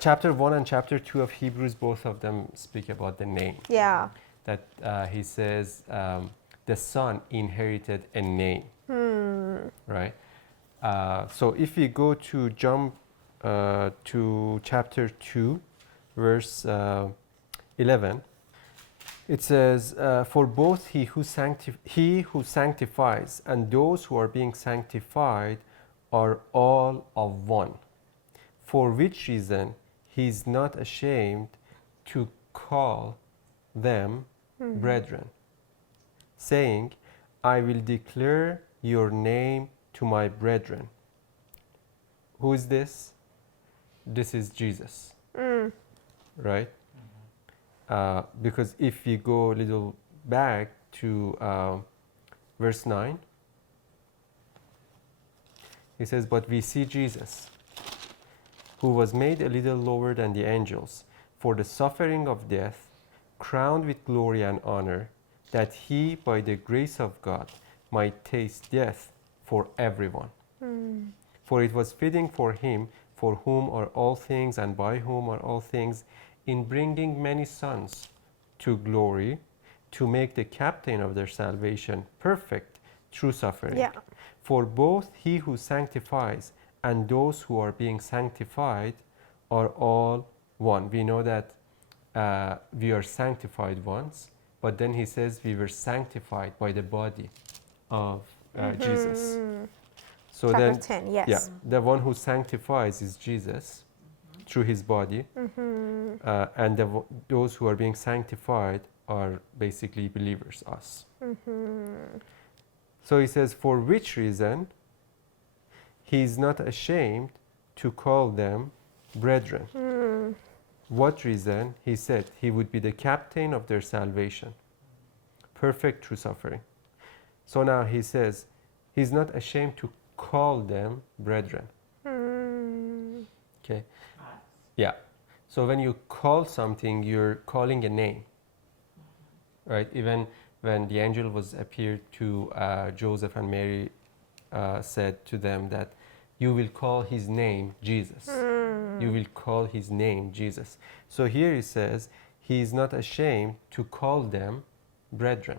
Chapter 1 and chapter 2 of Hebrews, both of them speak about the name. Yeah. That he says the Son inherited a name. Right? So if we go to jump to chapter 2, verse 11, it says, for both he who sanctifies and those who are being sanctified are all of one. For which reason he is not ashamed to call them brethren, saying, I will declare your name to my brethren. Who is this? This is Jesus, right? Because if we go a little back to verse 9, he says, but we see Jesus, who was made a little lower than the angels, for the suffering of death, crowned with glory and honor, that he, by the grace of God, might taste death for everyone. For it was fitting for him, for whom are all things and by whom are all things, in bringing many sons to glory, to make the captain of their salvation perfect through suffering. Yeah. For both he who sanctifies and those who are being sanctified are all one. We know that we are sanctified once, but then he says we were sanctified by the body of Jesus. So Chapter then, 10, yes. yeah, the one who sanctifies is Jesus through his body, and those who are being sanctified are basically believers, us. So he says, for which reason he is not ashamed to call them brethren. What reason? He said he would be the captain of their salvation, perfect through suffering. So now he says he's not ashamed to call them brethren. Okay. Yeah. So when you call something, you're calling a name, right? Even when the angel was appeared to Joseph and Mary, said to them that you will call his name Jesus. You will call his name Jesus. So here he says he is not ashamed to call them brethren.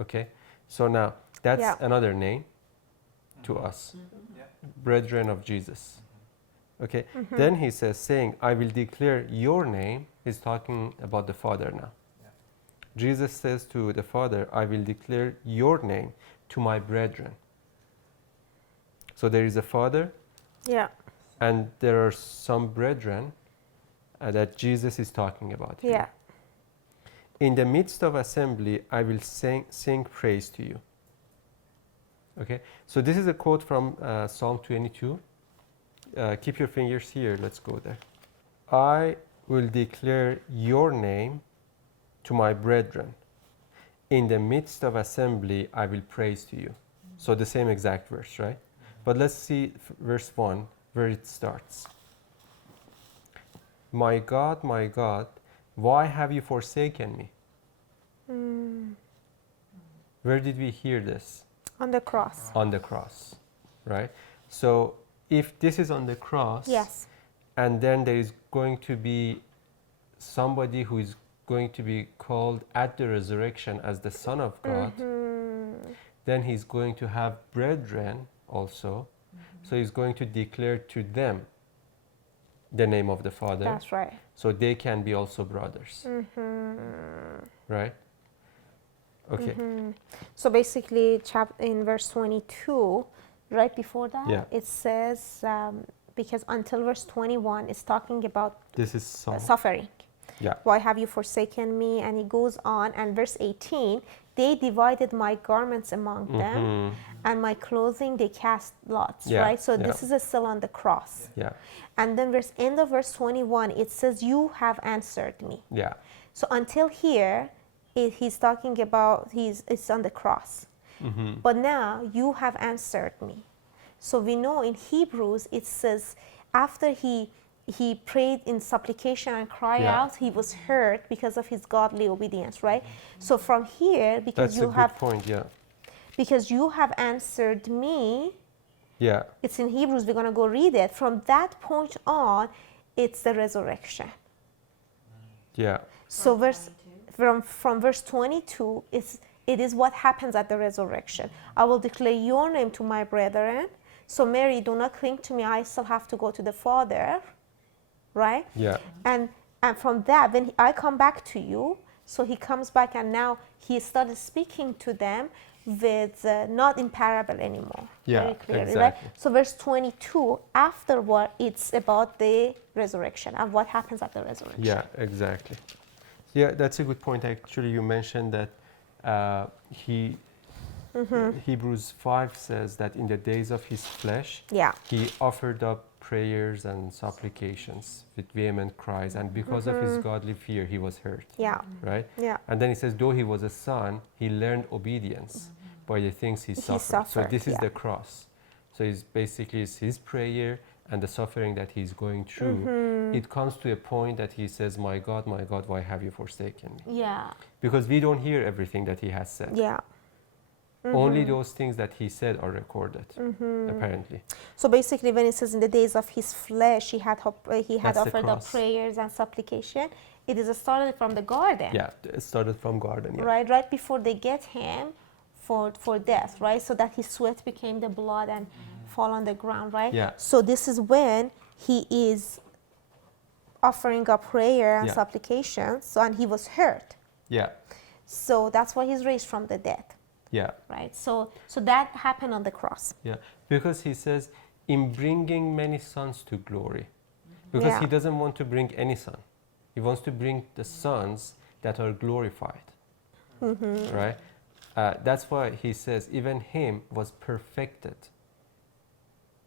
Okay. So now that's another name to us, brethren of Jesus. Okay. Then he says, saying, I will declare your name. He's talking about the Father now. Jesus says to the Father, I will declare your name to my brethren. So there is a Father, and there are some brethren that Jesus is talking about here. Yeah. In the midst of assembly, I will sing praise to you. Okay, so this is a quote from Psalm 22. Keep your fingers here, let's go there. I will declare your name to my brethren. In the midst of assembly, I will praise to you. So the same exact verse, right? But let's see verse 1, where it starts. My God, why have you forsaken me? Where did we hear this? On the cross. On the cross, right? So if this is on the cross, Yes. and then there is going to be somebody who is going to be called at the resurrection as the Son of God, then he's going to have brethren also. So he's going to declare to them the name of the Father. That's right. So they can be also brothers. Right? Okay. So basically, in verse 22, right before that, it says, because until verse 21, it's talking about this is suffering. Yeah. Why have you forsaken me? And he goes on, and verse 18, they divided my garments among them, and my clothing they cast lots, right? So this is still on the cross. Yeah. And then end of verse 21, it says, you have answered me. Yeah. So until here, he's talking about, it's on the cross. But now, you have answered me. So we know in Hebrews, it says, after he prayed in supplication and cried out, he was heard because of his godly obedience, right? So from here, because that's a good point, because you have answered me, yeah, it's in Hebrews, we're going to go read it. From that point on, it's the resurrection. Yeah. So from verse 22, it is what happens at the resurrection. I will declare your name to my brethren. So Mary, do not cling to me. I still have to go to the Father, right? Yeah. And from that, when I come back to you, so he comes back and now he started speaking to them with not in parable anymore. Yeah, very clearly, exactly. right? So verse 22, afterward, it's about the resurrection and what happens at the resurrection. Yeah, exactly. Yeah, that's a good point. Actually, you mentioned that Hebrews 5 says that in the days of his flesh, Yeah. he offered up prayers and supplications with vehement cries, and because of his godly fear, he was hurt. Yeah. Right? Yeah. And then he says, though he was a son, he learned obedience by the things he suffered. So suffered, this is yeah. the cross. So it's basically his prayer and the suffering that he's going through. It comes to a point that he says, my God, why have you forsaken me? Yeah. Because we don't hear everything that he has said. Yeah. Only those things that he said are recorded, apparently. So basically, when it says in the days of his flesh, he had That's the offered up cross. prayers and supplication. It is started from the garden. Yeah, it started from garden. Yeah. Right before they get him for death, right? So that his sweat became the blood and fall on the ground, right? Yeah. So this is when he is offering up prayer and Yeah. supplication. So and he was hurt. Yeah. So that's why he's raised from the dead, Yeah. right? So that happened on the cross. Yeah. Because he says, in bringing many sons to glory. Because he Yeah. doesn't want to bring any son. He wants to bring the sons that are glorified. Right? That's why he says, even him was perfected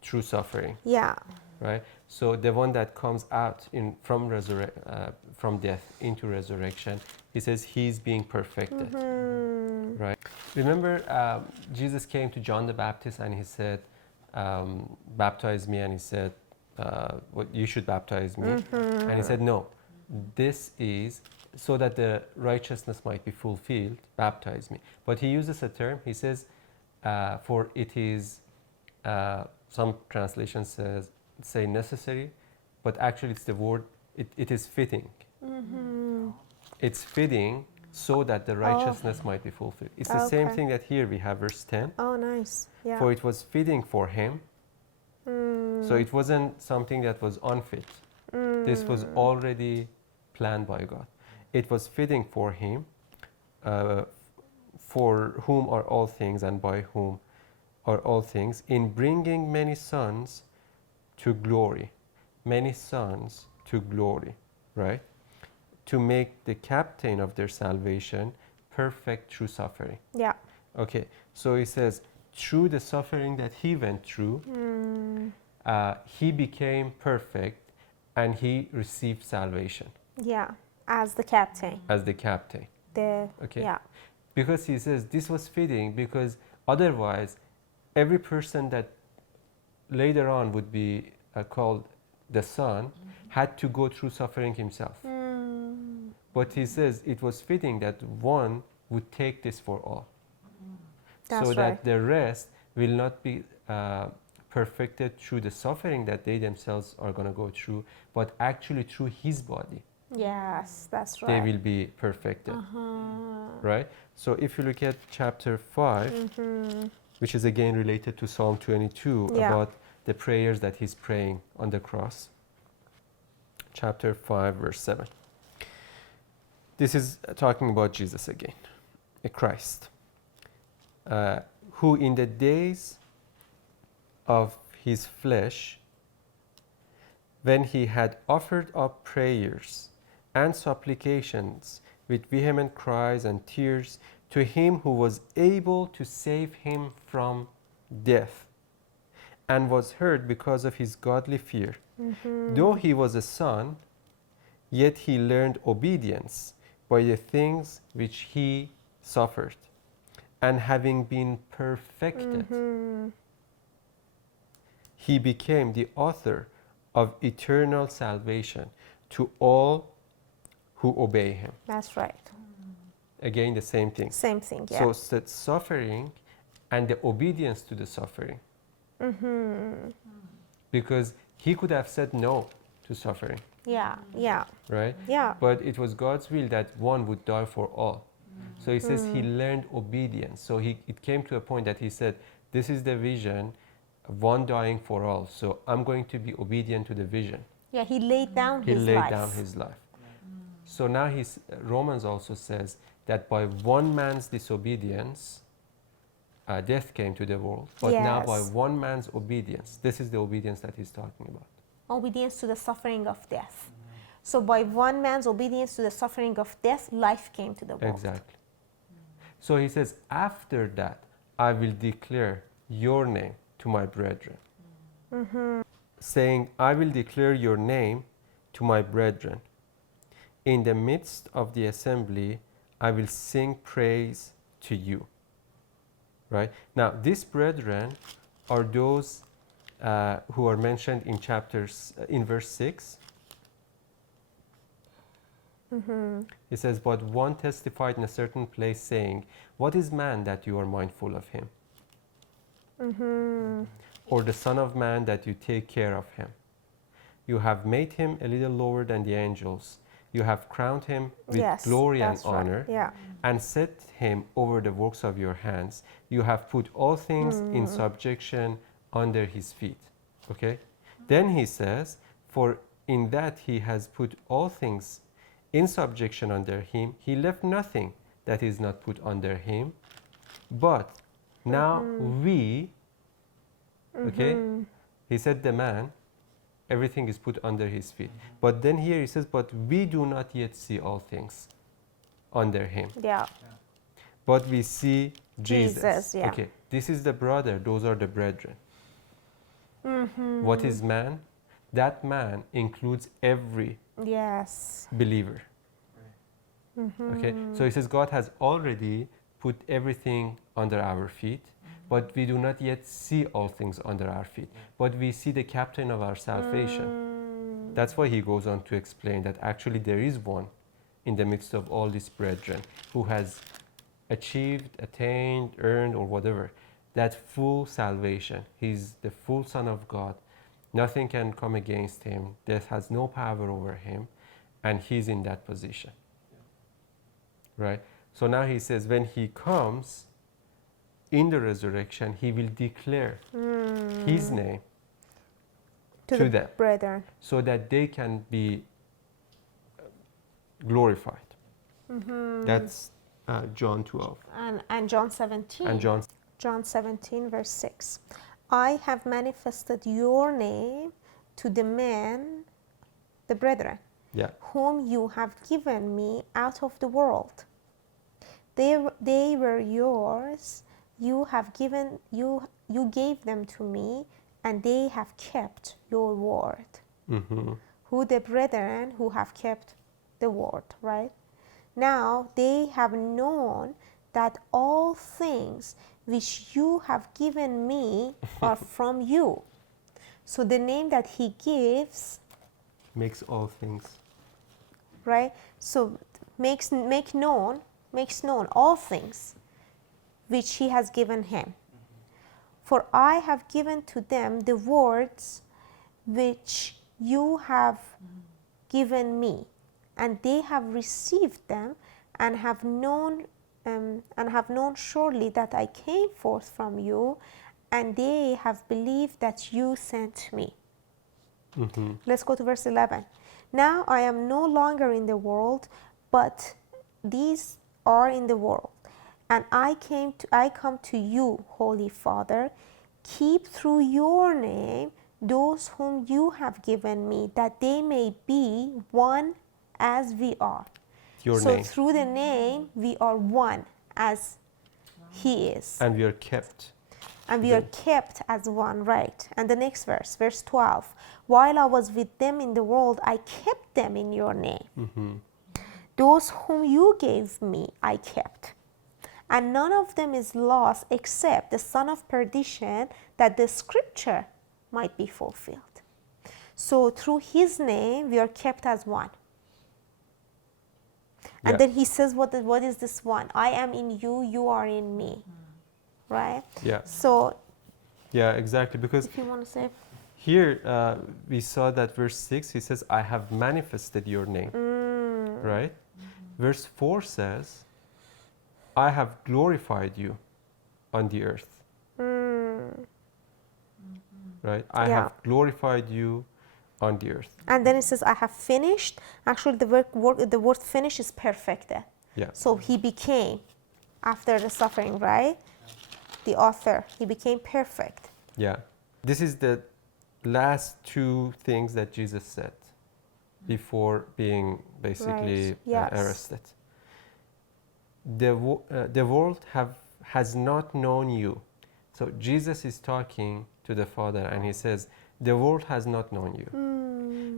through suffering. Yeah. Right? So the one that comes out from death into resurrection, he says he's being perfected. Right? Remember, Jesus came to John the Baptist and he said, baptize me, and he said, you should baptize me. And he said, no, this is so that the righteousness might be fulfilled, baptize me. But he uses a term, he says, for it is, some translations say necessary, but actually it's the word, it is fitting. It's fitting so that the righteousness might be fulfilled. It's the same Okay. thing that here we have verse 10. Oh, nice. Yeah. For it was fitting for him. So it wasn't something that was unfit. This was already planned by God. It was fitting for him, for whom are all things and by whom are all things, in bringing many sons to glory. Many sons to glory, right? To make the captain of their salvation perfect through suffering. Yeah. Okay, so he says, through the suffering that he went through, he became perfect and he received salvation Yeah. As the captain. as the captain. Okay. Yeah. Because he says this was fitting, because otherwise, every person that later on would be called the son had to go through suffering himself. But he says it was fitting that one would take this for all. That's so right. that the rest will not be perfected through the suffering that they themselves are going to go through, but actually through his body Yes, that's right. they will be perfected. Right? So if you look at chapter 5, which is again related to Psalm 22, Yeah. about the prayers that he's praying on the cross. Chapter 5, verse 7. This is talking about Jesus again, Christ, who in the days of his flesh, when he had offered up prayers and supplications with vehement cries and tears to him who was able to save him from death, and was heard because of his godly fear. Though he was a son, yet he learned obedience by the things which he suffered. And having been perfected, he became the author of eternal salvation to all who obey him. That's right. Again, the same thing. Same thing, yeah. So it's the suffering and the obedience to the suffering. Because he could have said no. to suffering, Yeah. Yeah. right? Yeah. But it was God's will that one would die for all. So he says he learned obedience. So it came to a point that he said, this is the vision, one dying for all. So I'm going to be obedient to the vision. Yeah. He laid down He his laid life. down his life. So now Romans also says that by one man's disobedience, death came to the world. But now by Yes. one man's obedience, this is the obedience that he's talking about. Obedience to the suffering of death. So by one man's obedience to the suffering of death, life came to the world. Exactly. So he says, after that, I will declare your name to my brethren. Saying, I will declare your name to my brethren. In the midst of the assembly, I will sing praise to you. Right? Now, these brethren are those who are mentioned in in verse 6. It says, but one testified in a certain place, saying, what is man that you are mindful of him? Or the Son of Man that you take care of him? You have made him a little lower than the angels. You have crowned him with Yes, glory and that's right. honor, Yeah. and set him over the works of your hands. You have put all things in subjection under his feet. Okay? Then he says, for in that he has put all things in subjection under him, he left nothing that is not put under him. But now we, okay, he said the man, everything is put under his feet. But then here he says, but we do not yet see all things under him. Yeah. But we see Jesus. Jesus, yeah. Okay, this is the brother, those are the brethren. What is man? That man includes every Yes. believer. Okay, so he says God has already put everything under our feet, but we do not yet see all things under our feet. But we see the captain of our salvation. That's why he goes on to explain that actually there is one in the midst of all these brethren who has achieved, attained, earned, or whatever, that full salvation. He's the full Son of God. Nothing can come against him. Death has no power over him, and he's in that position. Right? So now he says when he comes in the resurrection, he will declare his name To to the them brethren. so that they can be glorified. That's John 12 And John 17. and John 17, verse 6. I have manifested your name to the men, the brethren, yeah, whom you have given me out of the world. They were yours. You gave them to me, and they have kept your word. Who the brethren who have kept the word, right? Now they have known that all things which you have given me are from you. So the name that he gives, makes all things. right? So makes known all things which he has given him. For I have given to them the words which you have given me, and they have received them and have known surely that I came forth from you, and they have believed that you sent me. Let's go to verse 11. Now I am no longer in the world, but these are in the world, and I come to you, Holy Father. Keep through your name those whom you have given me, that they may be one as we are. Your So name. through the name we are one as he is. And we are kept. And we are kept as one, right? And the next verse, verse 12. While I was with them in the world, I kept them in your name. Those whom you gave me, I kept. And none of them is lost except the son of perdition, that the scripture might be fulfilled. So through his name, we are kept as one. And Yeah. then he says, what is this one? I am in you, you are in me. Right? Yeah. So Yeah, exactly. Because if you want to say, here we saw that verse 6, he says, I have manifested your name, right? Verse 4 says, I have glorified you on the earth, right? I Yeah. have glorified you on the earth. And then it says, I have finished. Actually, the word finish is perfected. Yeah. So he became, after the suffering, right? The author, he became perfect. Yeah. This is the last two things that Jesus said before being basically Right. Yes. arrested. The world has not known you. So Jesus is talking to the Father and he says, the world has not known you,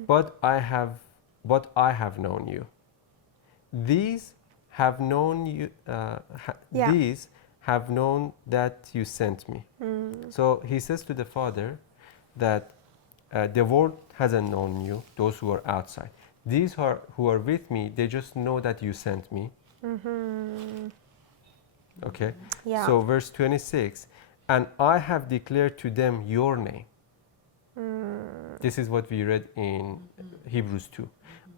but I have known you. These have known you. Yeah. These have known that you sent me. So he says to the Father that the world hasn't known you, those who are outside. These who are with me, they just know that you sent me. Okay? Yeah. So verse 26, and I have declared to them your name. This is what we read in Hebrews 2.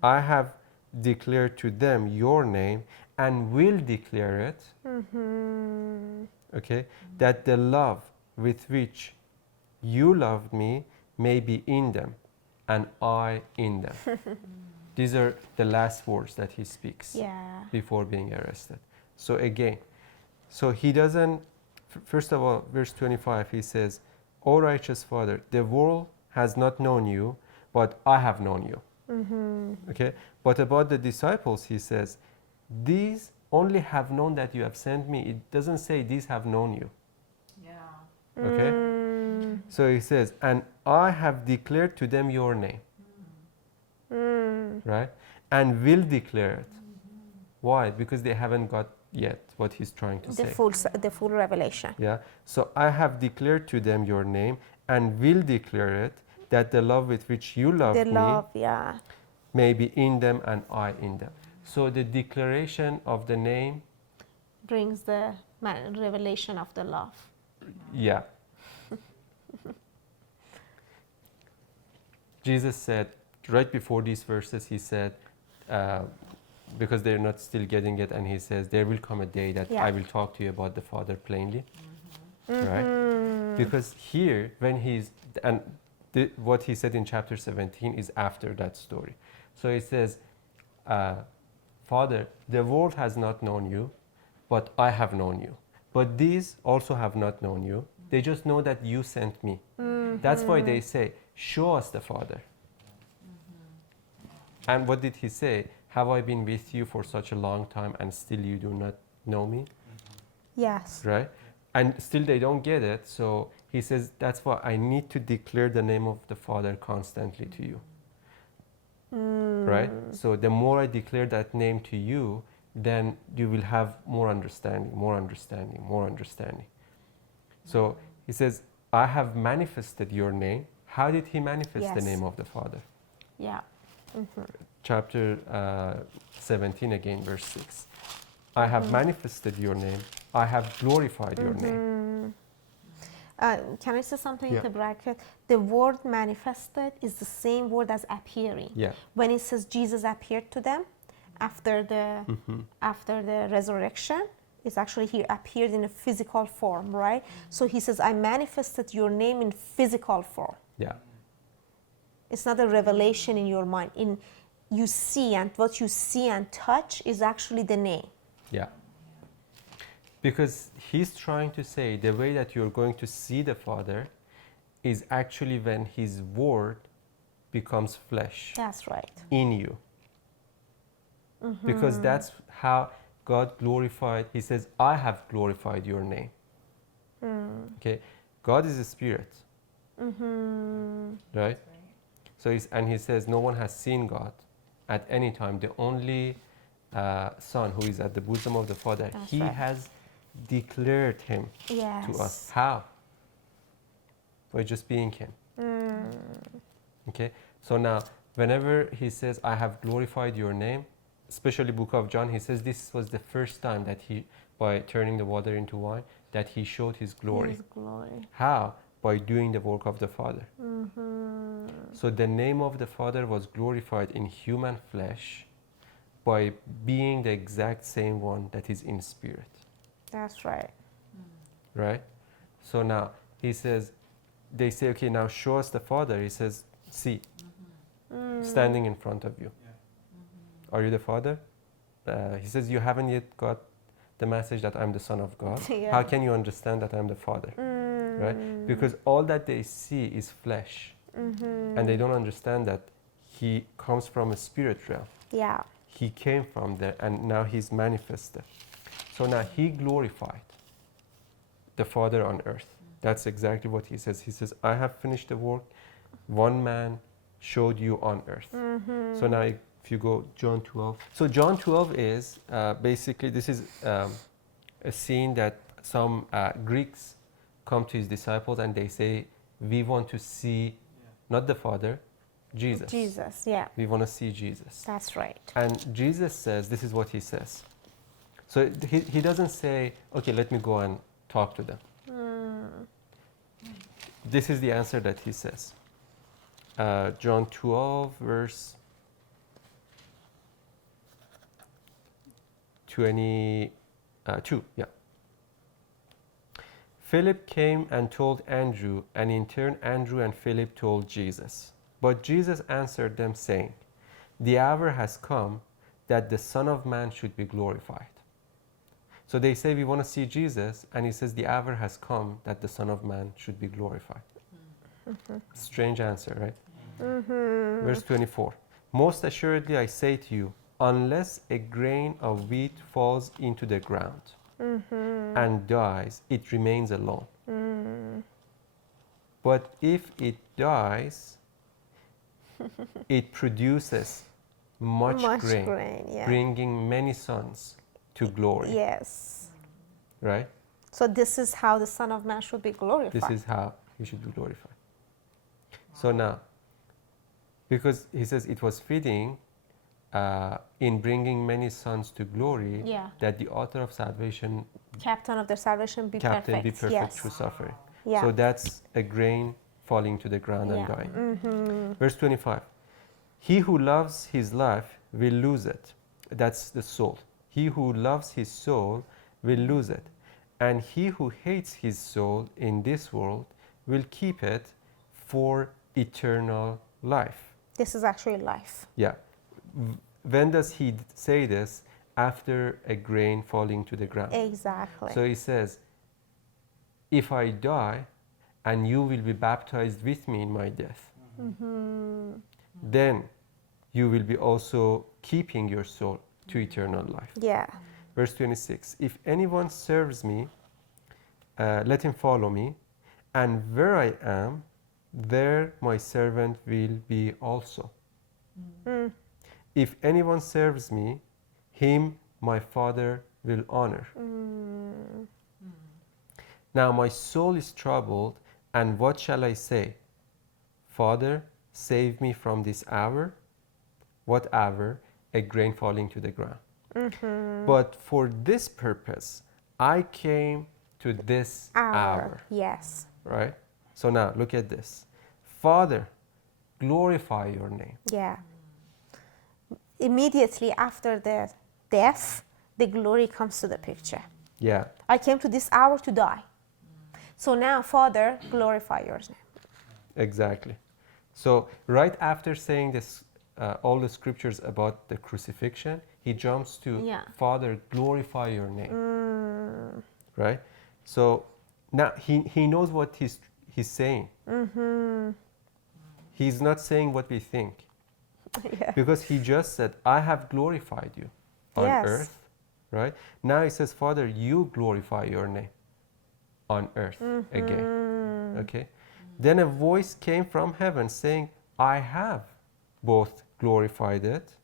I have declared to them your name and will declare it. Okay? That the love with which you loved me may be in them and I in them. These are the last words that he speaks Yeah. before being arrested. So again, so he doesn't, first of all, verse 25, he says, O righteous Father, the world has not known you, but I have known you. Okay? But about the disciples, he says, these only have known that you have sent me. It doesn't say these have known you. Yeah. Okay? So he says, and I have declared to them your name. Right? And will declare it. Why? Because they haven't got yet what he's trying to say. The full revelation. Yeah. So I have declared to them your name and will declare it, that the love with which you loved The me love, yeah. may be in them and I in them. So the declaration of the name, Brings the revelation of the love. yeah. Jesus said, right before these verses, he said, because they're not still getting it, and he says, there will come a day that Yeah. I will talk to you about the Father plainly. Right? Because here, when he's, and what he said in chapter 17 is after that story. So he says, Father, the world has not known you, but I have known you. But these also have not known you. They just know that you sent me. That's why they say, show us the Father. And what did he say? Have I been with you for such a long time and still you do not know me? Yes. Right? And still they don't get it. So he says, that's why I need to declare the name of the Father constantly to you. Right? So the more I declare that name to you, then you will have more understanding, more understanding, more understanding. So he says, I have manifested your name. How did he manifest the Yes. name of the Father? Yeah. Chapter 17 again, verse 6. I have manifested your name. I have glorified your name. Can I say something Yeah. in the bracket? The word manifested is the same word as appearing. Yeah. When it says Jesus appeared to them after the resurrection, it's actually here appeared in a physical form, right? So he says, I manifested your name in physical form. Yeah. It's not a revelation in your mind. You see, and what you see and touch is actually the name. Yeah. Because he's trying to say the way that you're going to see the Father is actually when his word becomes flesh That's right. in you. Because that's how God glorified. He says, I have glorified your name. Okay. God is a spirit. Right? So and he says, no one has seen God at any time. The only Son who is at the bosom of the Father, That's he right. has declared him Yes. to us. How? By just being him. Okay? So now, whenever he says, I have glorified your name, especially book of John, he says this was the first time that he, by turning the water into wine, that he showed his glory. His glory. How? By doing the work of the Father. So the name of the Father was glorified in human flesh by being the exact same one that is in spirit. That's right. Right? So now he says, they say, okay, now show us the Father. He says, see, standing in front of you. Are you the Father? He says, you haven't yet got the message that I'm the Son of God. Yeah. How can you understand that I'm the Father? Right? Because all that they see is flesh. And they don't understand that he comes from a spirit realm. Yeah. He came from there and now he's manifested. So now he glorified the Father on earth. That's exactly what he says. He says, I have finished the work one man showed you on earth. So now if you go John 12. So John 12 is basically, this is a scene that some Greeks come to his disciples and they say, we want to see not the Father, Jesus. Jesus, yeah. We want to see Jesus. That's right. And Jesus says, this is what he says. So he doesn't say, okay, let me go and talk to them. This is the answer that he says. John 12, verse 22. Yeah. Philip came and told Andrew, and in turn Andrew and Philip told Jesus. But Jesus answered them, saying, the hour has come that the Son of Man should be glorified. So they say, we want to see Jesus, and he says, the hour has come that the Son of Man should be glorified. Strange answer, right? Verse 24. Most assuredly I say to you, unless a grain of wheat falls into the ground and dies, it remains alone. But if it dies, it produces much grain, yeah. bringing many sons to glory. Yes. Right? So this is how the Son of Man should be glorified. This is how he should be glorified. So now, because he says it was fitting in bringing many sons to glory, Yeah. that the author of salvation, Captain of their salvation, be captain, perfect. be perfect Yes. through suffering. Yeah. So that's a grain falling to the ground and Yeah. dying. Verse 25. He who loves his life will lose it. That's the soul. He who loves his soul will lose it. And he who hates his soul in this world will keep it for eternal life. This is actually life. Yeah. When does he say this? After a grain falling to the ground. Exactly. So he says, if I die and you will be baptized with me in my death, then you will be also keeping your soul to eternal life. Yeah. Verse 26, if anyone serves me, let him follow me, and where I am, there my servant will be also. If anyone serves me, him my Father will honor. Now my soul is troubled, and what shall I say? Father, save me from this hour. What hour? A grain falling to the ground. But for this purpose, I came to this hour. Yes. Right? So now look at this. Father, glorify your name. Yeah. Immediately after the death, the glory comes to the picture. Yeah. I came to this hour to die. So now, Father, glorify your name. Exactly. So right after saying this, all the scriptures about the crucifixion, he jumps to Father, glorify your name. Right? So now he knows what he's saying. He's not saying what we think. Yeah. Because he just said, I have glorified you on earth. Right? Now he says, Father, you glorify your name on earth again. Okay? Then a voice came from heaven saying, I have both glorified it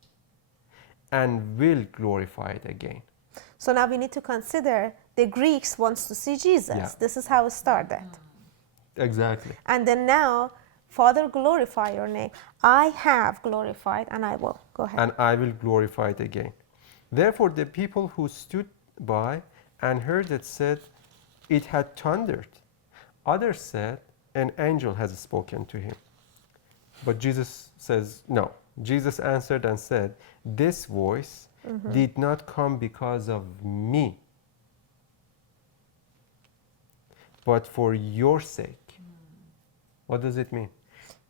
and will glorify it again. So now we need to consider the Greeks wants to see Jesus. Yeah. This is how it started. Exactly. And then now, Father, glorify your name. I have glorified and I will. Go ahead. And I will glorify it again. Therefore the people who stood by and heard it said, it had thundered. Others said, an angel has spoken to him. But Jesus says, no. Jesus answered and said, this voice did not come because of me, but for your sake. What does it mean?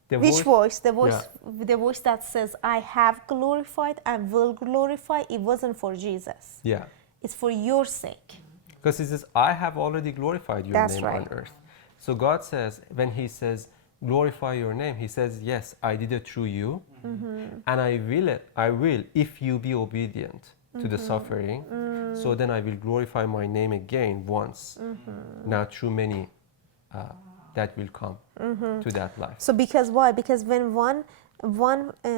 The Which voice? The voice, Yeah. the voice that says, I have glorified and will glorify. It wasn't for Jesus. Yeah. It's for your sake. Because he says, I have already glorified your That's name right. on earth. So God says, when he says, glorify your name, he says, yes, I did it through you. And I will, if you be obedient to the suffering. So then I will glorify my name again once. Now through many that will come to that life. So because why? Because when one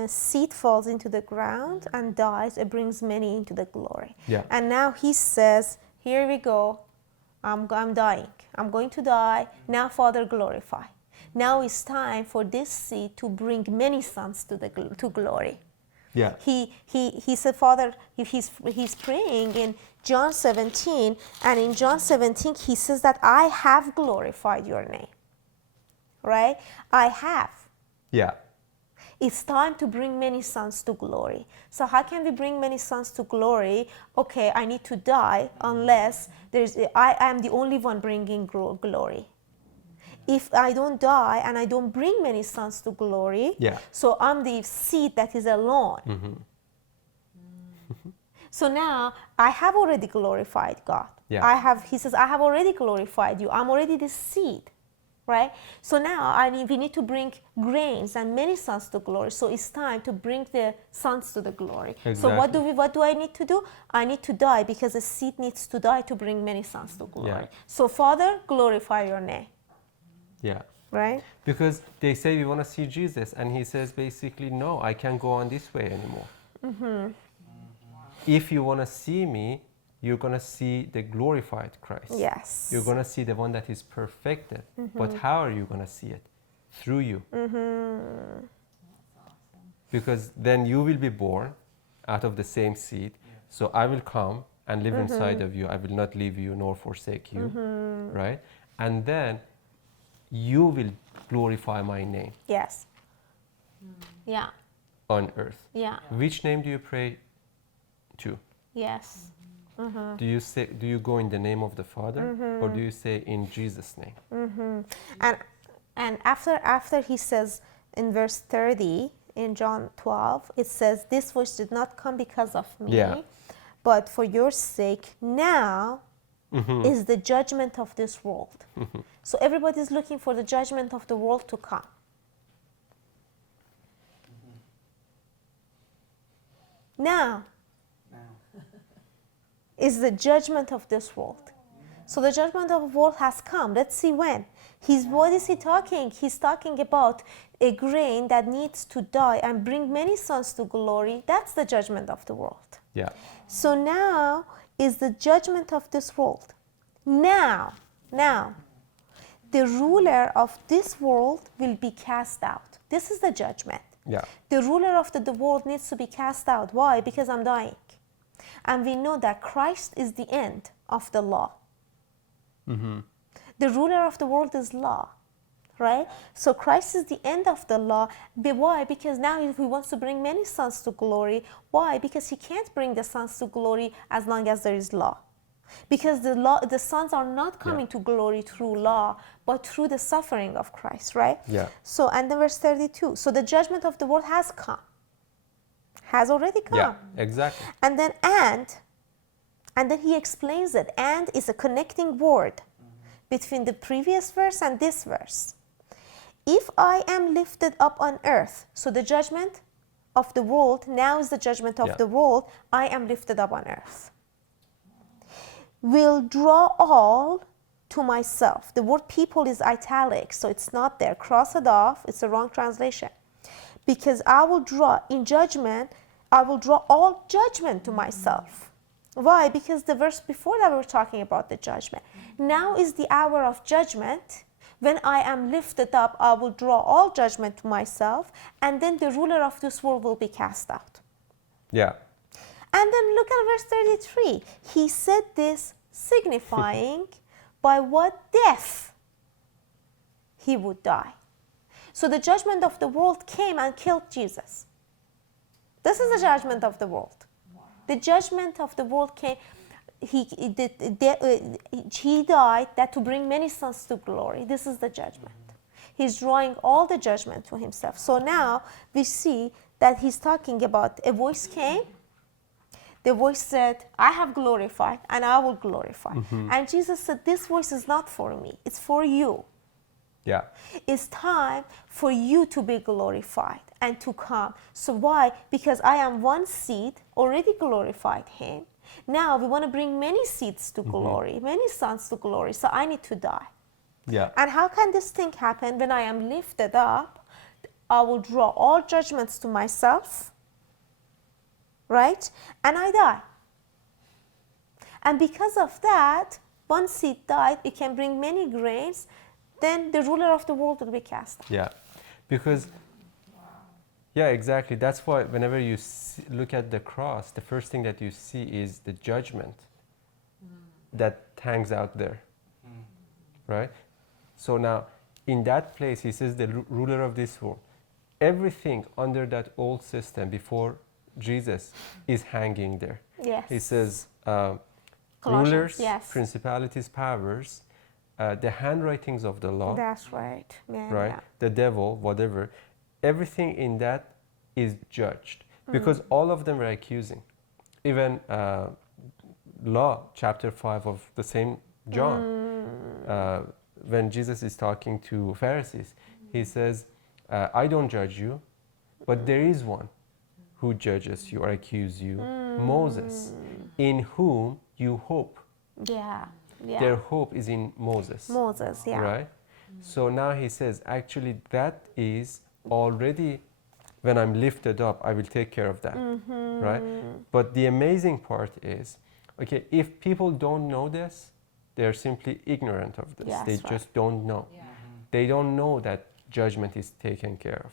seed falls into the ground and dies, it brings many into the glory. Yeah. And now he says, here we go. I'm dying. I'm going to die. Now, Father, glorify. Now it's time for this seed to bring many sons to glory. Yeah. He said, Father, he's praying in John 17, and in John 17 he says that I have glorified your name. Right? I have. Yeah. It's time to bring many sons to glory. So how can we bring many sons to glory? Okay, I need to die unless I am the only one bringing glory. If I don't die and I don't bring many sons to glory, Yeah. so I'm the seed that is alone. So now I have already glorified God. Yeah. He says, I have already glorified you. I'm already the seed. Right? So now we need to bring grains and many sons to glory. So it's time to bring the sons to the glory. Exactly. So what do I need to do? I need to die because the seed needs to die to bring many sons to glory. Yeah. So Father, glorify your name. Yeah. Right? Because they say we want to see Jesus, and he says basically, no, I can't go on this way anymore. If you want to see me, you're going to see the glorified Christ. Yes. You're going to see the one that is perfected. But how are you going to see it? Through you. Because then you will be born out of the same seed. So I will come and live inside of you. I will not leave you nor forsake you. Right? And then you will glorify my name. Yes. Yeah. On earth. Yeah. Which name do you pray to? Yes. Do you go in the name of the Father, or do you say in Jesus' name? And after he says in verse 30 in John 12, it says, this voice did not come because of me, but for your sake now is the judgment of this world. So everybody's looking for the judgment of the world to come. Now is the judgment of this world. So the judgment of the world has come. Let's see when. What is he talking? He's talking about a grain that needs to die and bring many sons to glory. That's the judgment of the world. Yeah. So now is the judgment of this world. Now, the ruler of this world will be cast out. This is the judgment. Yeah. The ruler of the world needs to be cast out. Why? Because I'm dying. And we know that Christ is the end of the law. The ruler of the world is law, right? So Christ is the end of the law. Why? Because now he wants to bring many sons to glory. Why? Because he can't bring the sons to glory as long as there is law. Because the sons are not coming to glory through law, but through the suffering of Christ, right? Yeah. So, and then verse 32. So the judgment of the world has come. Has already come. Yeah, exactly. And then he explains it. And is a connecting word between the previous verse and this verse. If I am lifted up on earth, so the judgment of the world, now is the judgment of the world, I am lifted up on earth. Will draw all to myself. The word people is italic, so it's not there. Cross it off, it's the wrong translation. Because I will draw, in judgment, I will draw all judgment to myself. Why? Because the verse before that we were talking about the judgment. Now is the hour of judgment. When I am lifted up, I will draw all judgment to myself, and then the ruler of this world will be cast out. Yeah. And then look at verse 33. He said this signifying by what death he would die. So the judgment of the world came and killed Jesus. This is the judgment of the world. The judgment of the world came. He died that to bring many sons to glory. This is the judgment. He's drawing all the judgment to himself. So now we see that he's talking about a voice came. The voice said, I have glorified and I will glorify. And Jesus said, this voice is not for me, it's for you. Yeah. It's time for you to be glorified and to come. So why? Because I am one seed, already glorified him. Now we want to bring many seeds to glory, many sons to glory. So I need to die. Yeah. And how can this thing happen? When I am lifted up, I will draw all judgments to myself, right? And I die. And because of that, one seed died, it can bring many grains, then the ruler of the world will be cast out. Yeah. Because, yeah, exactly. That's why whenever you look at the cross, the first thing that you see is the judgment that hangs out there, right? So now, in that place, he says the ruler of this world. Everything under that old system before Jesus is hanging there. Yes. He says Colossians, rulers, yes. principalities, powers, the handwritings of the law, That's right. Yeah, right? yeah. The devil, whatever. Everything in that is judged because all of them were accusing. Even law, chapter 5 of the same John, when Jesus is talking to Pharisees, he says, I don't judge you, but there is one who judges you or accuses you, Moses, in whom you hope. Yeah. Yeah. Their hope is in Moses. Moses, yeah. Right? So now he says, actually, that is already, when I'm lifted up, I will take care of that. Right? But the amazing part is, okay, if people don't know this, they're simply ignorant of this. Yes, They right. just don't know. Yeah. They don't know that judgment is taken care of.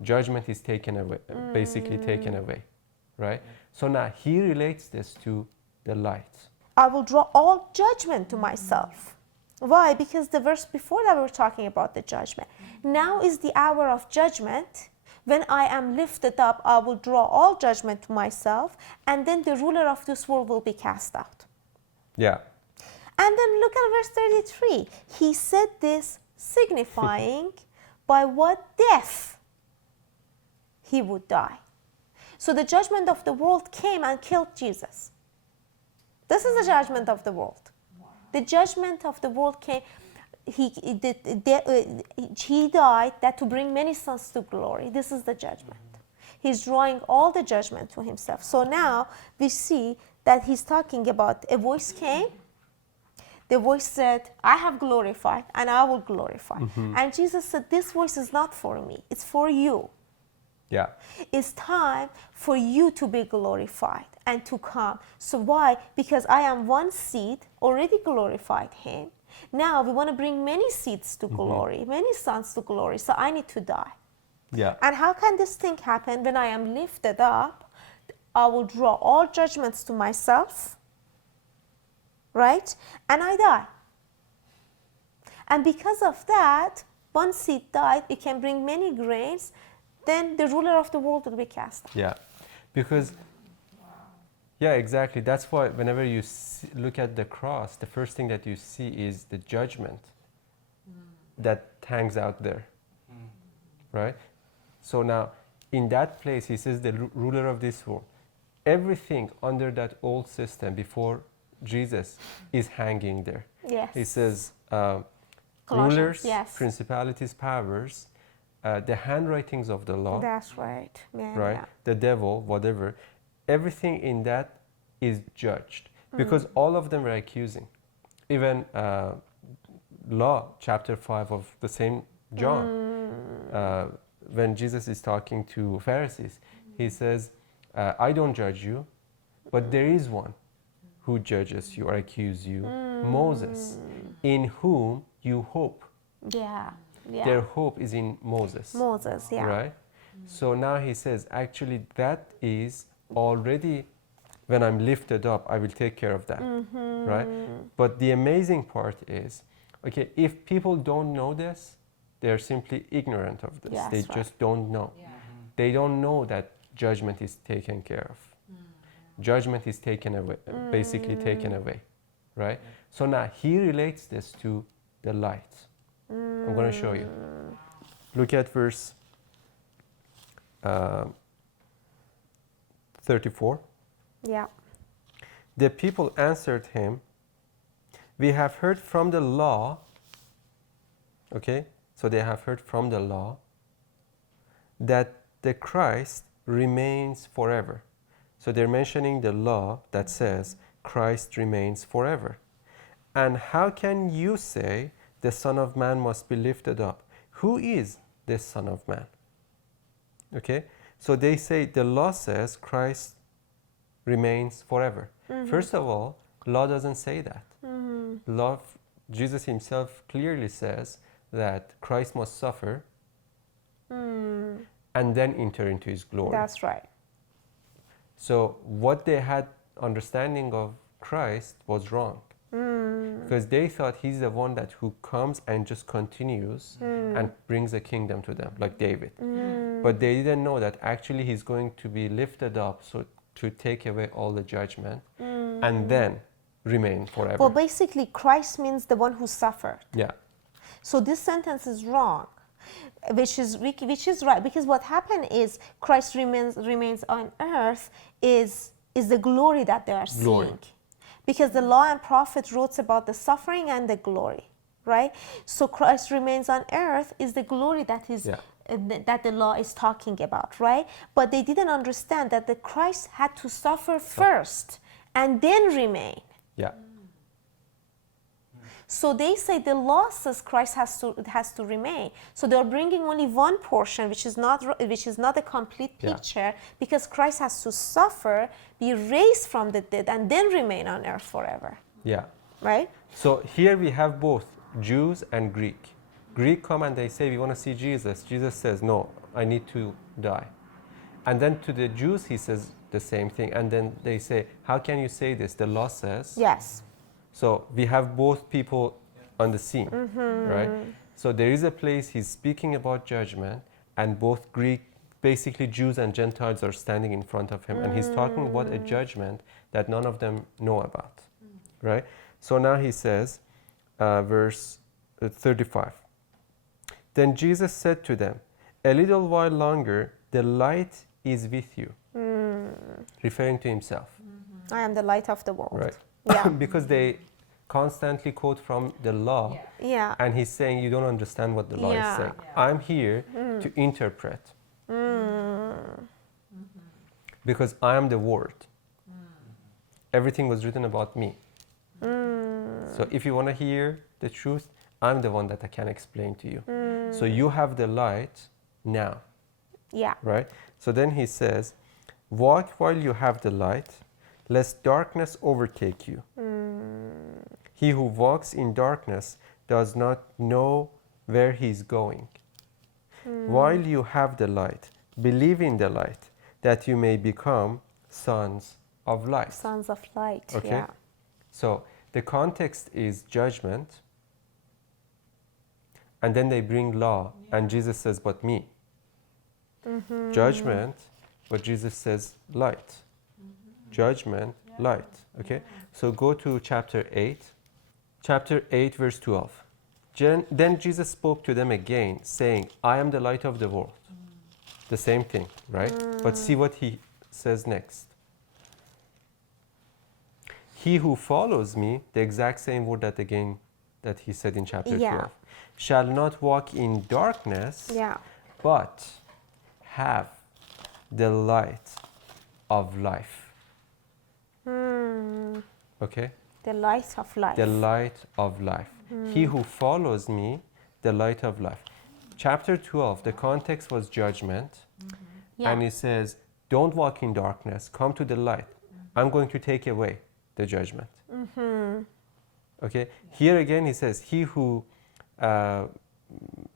Judgment is taken away, basically taken away. Right? So now he relates this to the light. I will draw all judgment to myself. Why? Because the verse before that we were talking about the judgment. Now is the hour of judgment. When I am lifted up, I will draw all judgment to myself, and then the ruler of this world will be cast out. Yeah. And then look at verse 33. He said this signifying by what death he would die. So the judgment of the world came and killed Jesus. This is the judgment of the world. The judgment of the world came. He died that to bring many sons to glory. This is the judgment. He's drawing all the judgment to himself. So now we see that he's talking about a voice came. The voice said, I have glorified and I will glorify. And Jesus said, this voice is not for me, it's for you. Yeah. It's time for you to be glorified and to come. So why? Because I am one seed, already glorified him. Now we want to bring many seeds to glory, many sons to glory. So I need to die. Yeah. And how can this thing happen? When I am lifted up, I will draw all judgments to myself, right? And I die. And because of that, one seed died, it can bring many grains, then the ruler of the world will be cast out. Yeah, because, yeah, exactly. That's why whenever you look at the cross, the first thing that you see is the judgment that hangs out there, right? So now, in that place, he says the ruler of this world. Everything under that old system before Jesus is hanging there. Yes. He says Colossians, rulers, yes. principalities, powers, the handwritings of the law, That's right. Yeah, right? yeah. The devil, whatever. Everything in that is judged because all of them were accusing. Even law, chapter 5 of the same John, when Jesus is talking to Pharisees, he says, I don't judge you, but there is one who judges you or accuses you, Moses, in whom you hope. Yeah. Yeah. Their hope is in Moses. Moses, yeah. Right? So now he says, actually, that is already, when I'm lifted up, I will take care of that. Right? But the amazing part is, okay, if people don't know this, they're simply ignorant of this. Yes, They right. just don't know. Yeah. They don't know that judgment is taken care of. Judgment is taken away, basically taken away, right? So now he relates this to the light. I'm going to show you. Look at verse 34. Yeah. The people answered him, "We have heard from the law." Okay, so they have heard from the law that the Christ remains forever. So they're mentioning the law that says Christ remains forever. And how can you say the Son of Man must be lifted up? Who is this Son of Man? Okay, so they say the law says Christ remains forever. First of all, law doesn't say that. Law, Jesus himself clearly says that Christ must suffer and then enter into his glory. That's right. So what they had understanding of Christ was wrong. Because they thought he's the one that who comes and just continues and brings a kingdom to them, like David. But they didn't know that actually he's going to be lifted up so to take away all the judgment and then remain forever. Well, basically, Christ means the one who suffered. Yeah, So this sentence is wrong, which is right, because what happened is Christ remains on earth is the glory that they are Glory. seeing, because the law and prophet wrote about the suffering and the glory, right? So Christ remains on earth is the glory that is Yeah. that the law is talking about, right? But they didn't understand that the Christ had to suffer first and then remain. yeah, So they say the law says Christ has to remain. So they're bringing only one portion, which is not a complete Yeah. picture, because Christ has to suffer, be raised from the dead, and then remain on earth forever, yeah. right? So here we have both Jews and Greek. Greek come and they say, we want to see Jesus. Jesus says, no, I need to die. And then to the Jews, he says the same thing. And then they say, how can you say this? The law says. Yes. So we have both people on the scene, right? So there is a place he's speaking about judgment, and both Greek, basically Jews and Gentiles are standing in front of him. And he's talking about a judgment that none of them know about, right? So now he says, verse 35. Then Jesus said to them, a little while longer, the light is with you. Referring to himself, I am the light of the world. right? Yeah. Because they constantly quote from the law, Yeah. Yeah. and he's saying you don't understand what the law Yeah. is saying. Yeah. I'm here to interpret because I am the word. Everything was written about me. So if you want to hear the truth, I'm the one that I can explain to you. So you have the light now, Yeah. right? So then he says, walk while you have the light, lest darkness overtake you. He who walks in darkness does not know where he is going. While you have the light, believe in the light, that you may become sons of light. Sons of light. Okay? Yeah. So the context is judgment, and then they bring law, and Jesus says, but me. Judgment, but Jesus says light. Judgment, light. Okay? So go to chapter 8. Chapter 8, verse 12. Then Jesus spoke to them again, saying, I am the light of the world. The same thing, right? But see what he says next. He who follows me, the exact same word that he said in chapter Yeah. 12, shall not walk in darkness, Yeah. but have the light of life. Okay? The light of life. The light of life. He who follows me, the light of life. Chapter 12, the context was judgment. Yeah. And he says, don't walk in darkness, come to the light. I'm going to take away the judgment. Okay? Here again he says, I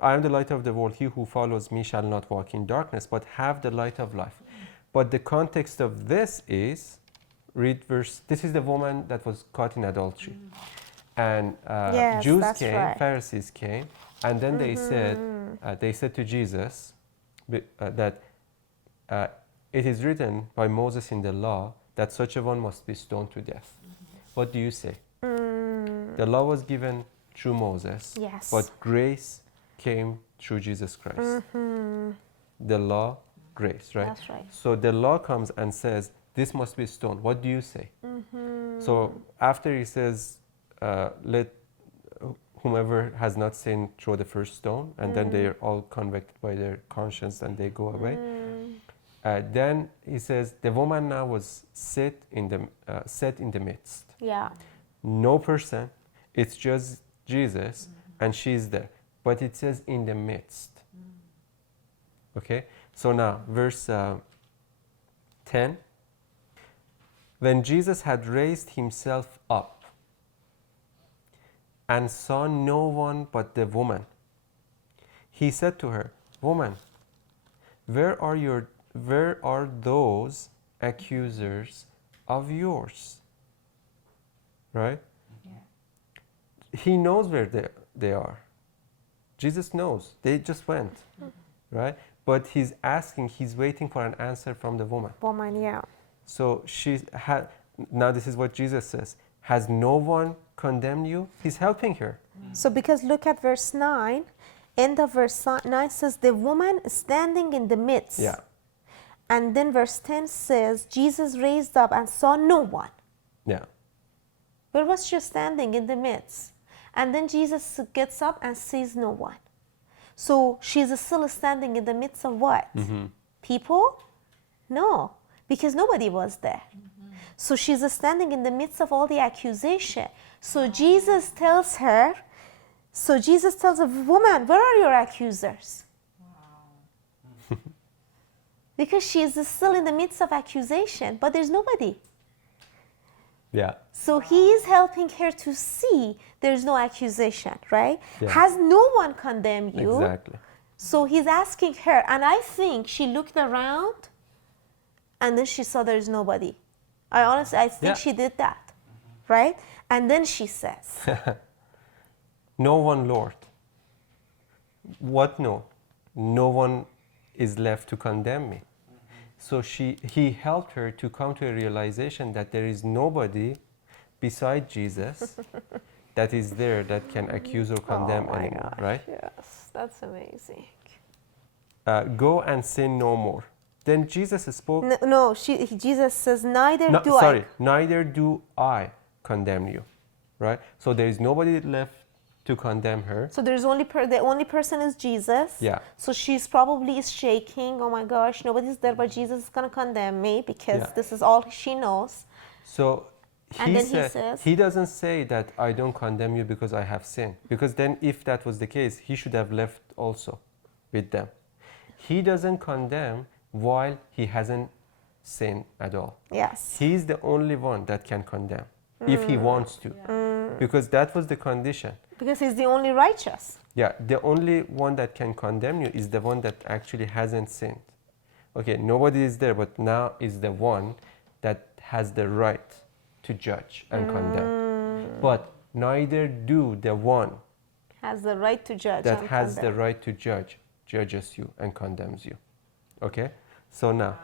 am the light of the world. He who follows me shall not walk in darkness, but have the light of life. But the context of this is, read verse, this is the woman that was caught in adultery. And Yes, Jews that's came, right. Pharisees came, and then they said to Jesus that it is written by Moses in the law that such a one must be stoned to death. What do you say? The law was given through Moses, Yes. but grace came through Jesus Christ. The law, grace, right? That's right. So the law comes and says, this must be stoned. What do you say? So after he says, let whomever has not sinned throw the first stone, and then they are all convicted by their conscience and they go away. Then he says, the woman now was set in the midst. Yeah. No person, it's just Jesus, and she's there. But it says in the midst. Okay? So now, verse 10. When Jesus had raised himself up and saw no one but the woman, he said to her, Woman, where are those accusers of yours? Right? Yeah. He knows where they are. Jesus knows. They just went. Right? But he's waiting for an answer from the woman. Woman, yeah. So now this is what Jesus says. Has no one condemned you? He's helping her. So because look at verse 9, end of verse 9 says the woman standing in the midst. Yeah. And then verse 10 says Jesus raised up and saw no one. Yeah. Where was she standing? In the midst. And then Jesus gets up and sees no one. So she's still standing in the midst of what? People? No, because nobody was there. So she's standing in the midst of all the accusation. So Jesus tells her, woman, where are your accusers? Because she is still in the midst of accusation, but there's nobody. Yeah. So he is helping her to see there's no accusation, right? Yeah. Has no one condemned you? Exactly. So he's asking her, and I think she looked around and then she saw there's nobody. I think Yeah. she did that, right? And then she says, No one, Lord. What no? No one is left to condemn me. So he helped her to come to a realization that there is nobody beside Jesus that is there that can accuse or condemn oh my anymore, gosh, right? yes, that's amazing. Go and sin no more. Then Jesus spoke. Jesus says, neither No, do sorry, neither do I condemn you, right? So there is nobody left to condemn her. So there's the only person is Jesus. Yeah. So she's probably shaking. Oh my gosh, nobody's there, but Jesus is gonna condemn me because Yeah. this is all she knows. So And then he says- he doesn't say that I don't condemn you because I have sinned. Because then if that was the case, he should have left also with them. He doesn't condemn while he hasn't sinned at all. Yes. He's the only one that can condemn if he wants to. Because that was the condition. Because he's the only righteous. Yeah, the only one that can condemn you is the one that actually hasn't sinned. Okay, nobody is there, but now is the one that has the right to judge and condemn. But neither do the one Has the right to judge. that and has the condemn. right to judge judges you and condemns you. Okay? So now,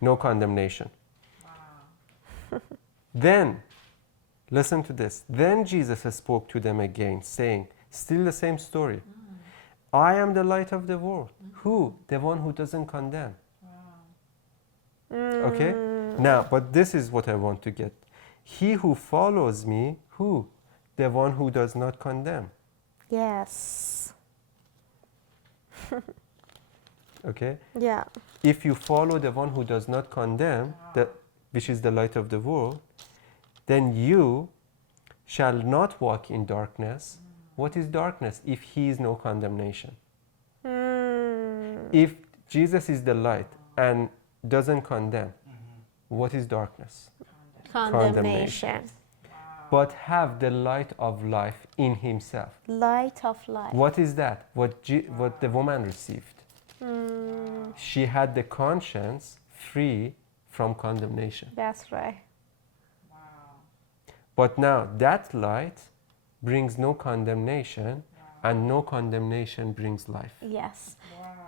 no condemnation. Then, listen to this. Then Jesus spoke to them again, saying, still the same story. I am the light of the world. Who? The one who doesn't condemn. Okay? Now, but this is what I want to get. He who follows me, who? The one who does not condemn. Yes. Okay? Yeah. If you follow the one who does not condemn, which is the light of the world, then you shall not walk in darkness. What is darkness? If he is no condemnation. If Jesus is the light and doesn't condemn, what is darkness? Condemnation. But have the light of life in himself. Light of life. What is that? What the woman received. She had the conscience free from condemnation. That's right. But now that light brings no condemnation, and no condemnation brings life. Yes.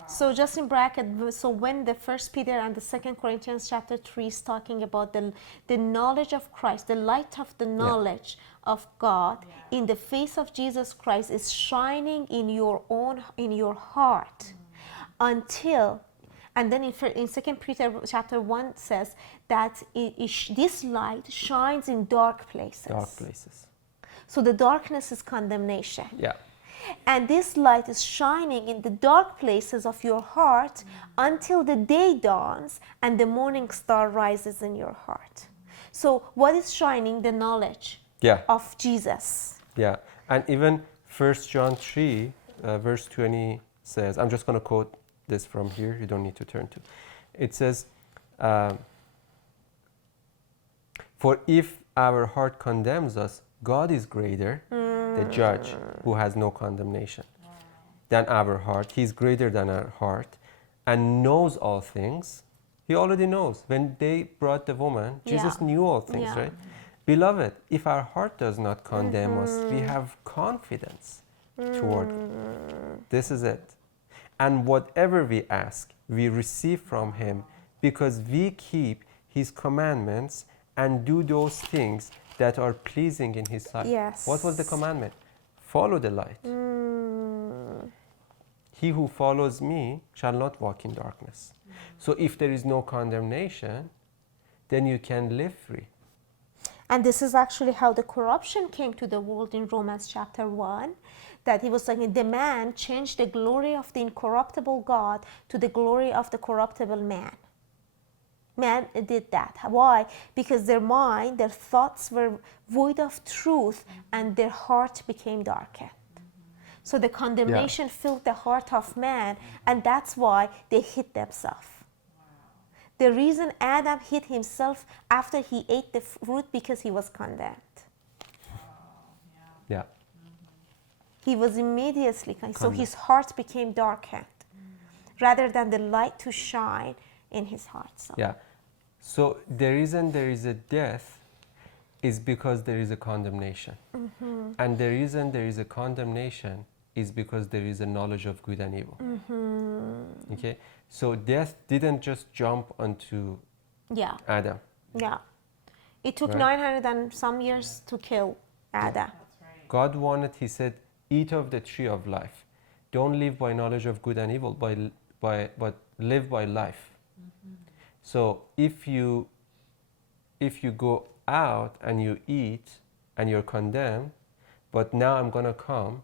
So just in bracket, so when the First Peter and the Second Corinthians chapter 3 is talking about the knowledge of Christ, the light of the knowledge of God in the face of Jesus Christ is shining in your heart until, and then in Second Peter chapter 1 says that this light shines in dark places. Dark places. So the darkness is condemnation. Yeah. And this light is shining in the dark places of your heart until the day dawns and the morning star rises in your heart. So what is shining? The knowledge of Jesus. Yeah. And even 1 John 3, verse 20 says, I'm just going to quote this from here, you don't need to turn to. It says, for if our heart condemns us, God is greater, the judge who has no condemnation, than our heart. He's greater than our heart and knows all things. He already knows. When they brought the woman, Jesus knew all things, right? Beloved, if our heart does not condemn us, we have confidence toward God. This is it. And whatever we ask, we receive from Him because we keep His commandments and do those things that are pleasing in His sight. Yes. What was the commandment? Follow the light. He who follows me shall not walk in darkness. So if there is no condemnation, then you can live free. And this is actually how the corruption came to the world in Romans chapter 1, that he was saying the man changed the glory of the incorruptible God to the glory of the corruptible man. Man did that. Why? Because their mind, their thoughts were void of truth and their heart became darkened. So the condemnation filled the heart of man, and that's why they hid themselves. The reason Adam hid himself after he ate the fruit because he was condemned. Yeah. He was immediately condemned. So his heart became darkened rather than the light to shine in his heart. So. Yeah. So the reason there is a death is because there is a condemnation. And the reason there is a condemnation is because there is a knowledge of good and evil. Okay? So death didn't just jump onto Adam. Yeah. It took 900 and some years to kill Adam. God wanted, He said, eat of the tree of life. Don't live by knowledge of good and evil, but live by life. So if you go out and you eat and you're condemned, but now I'm going to come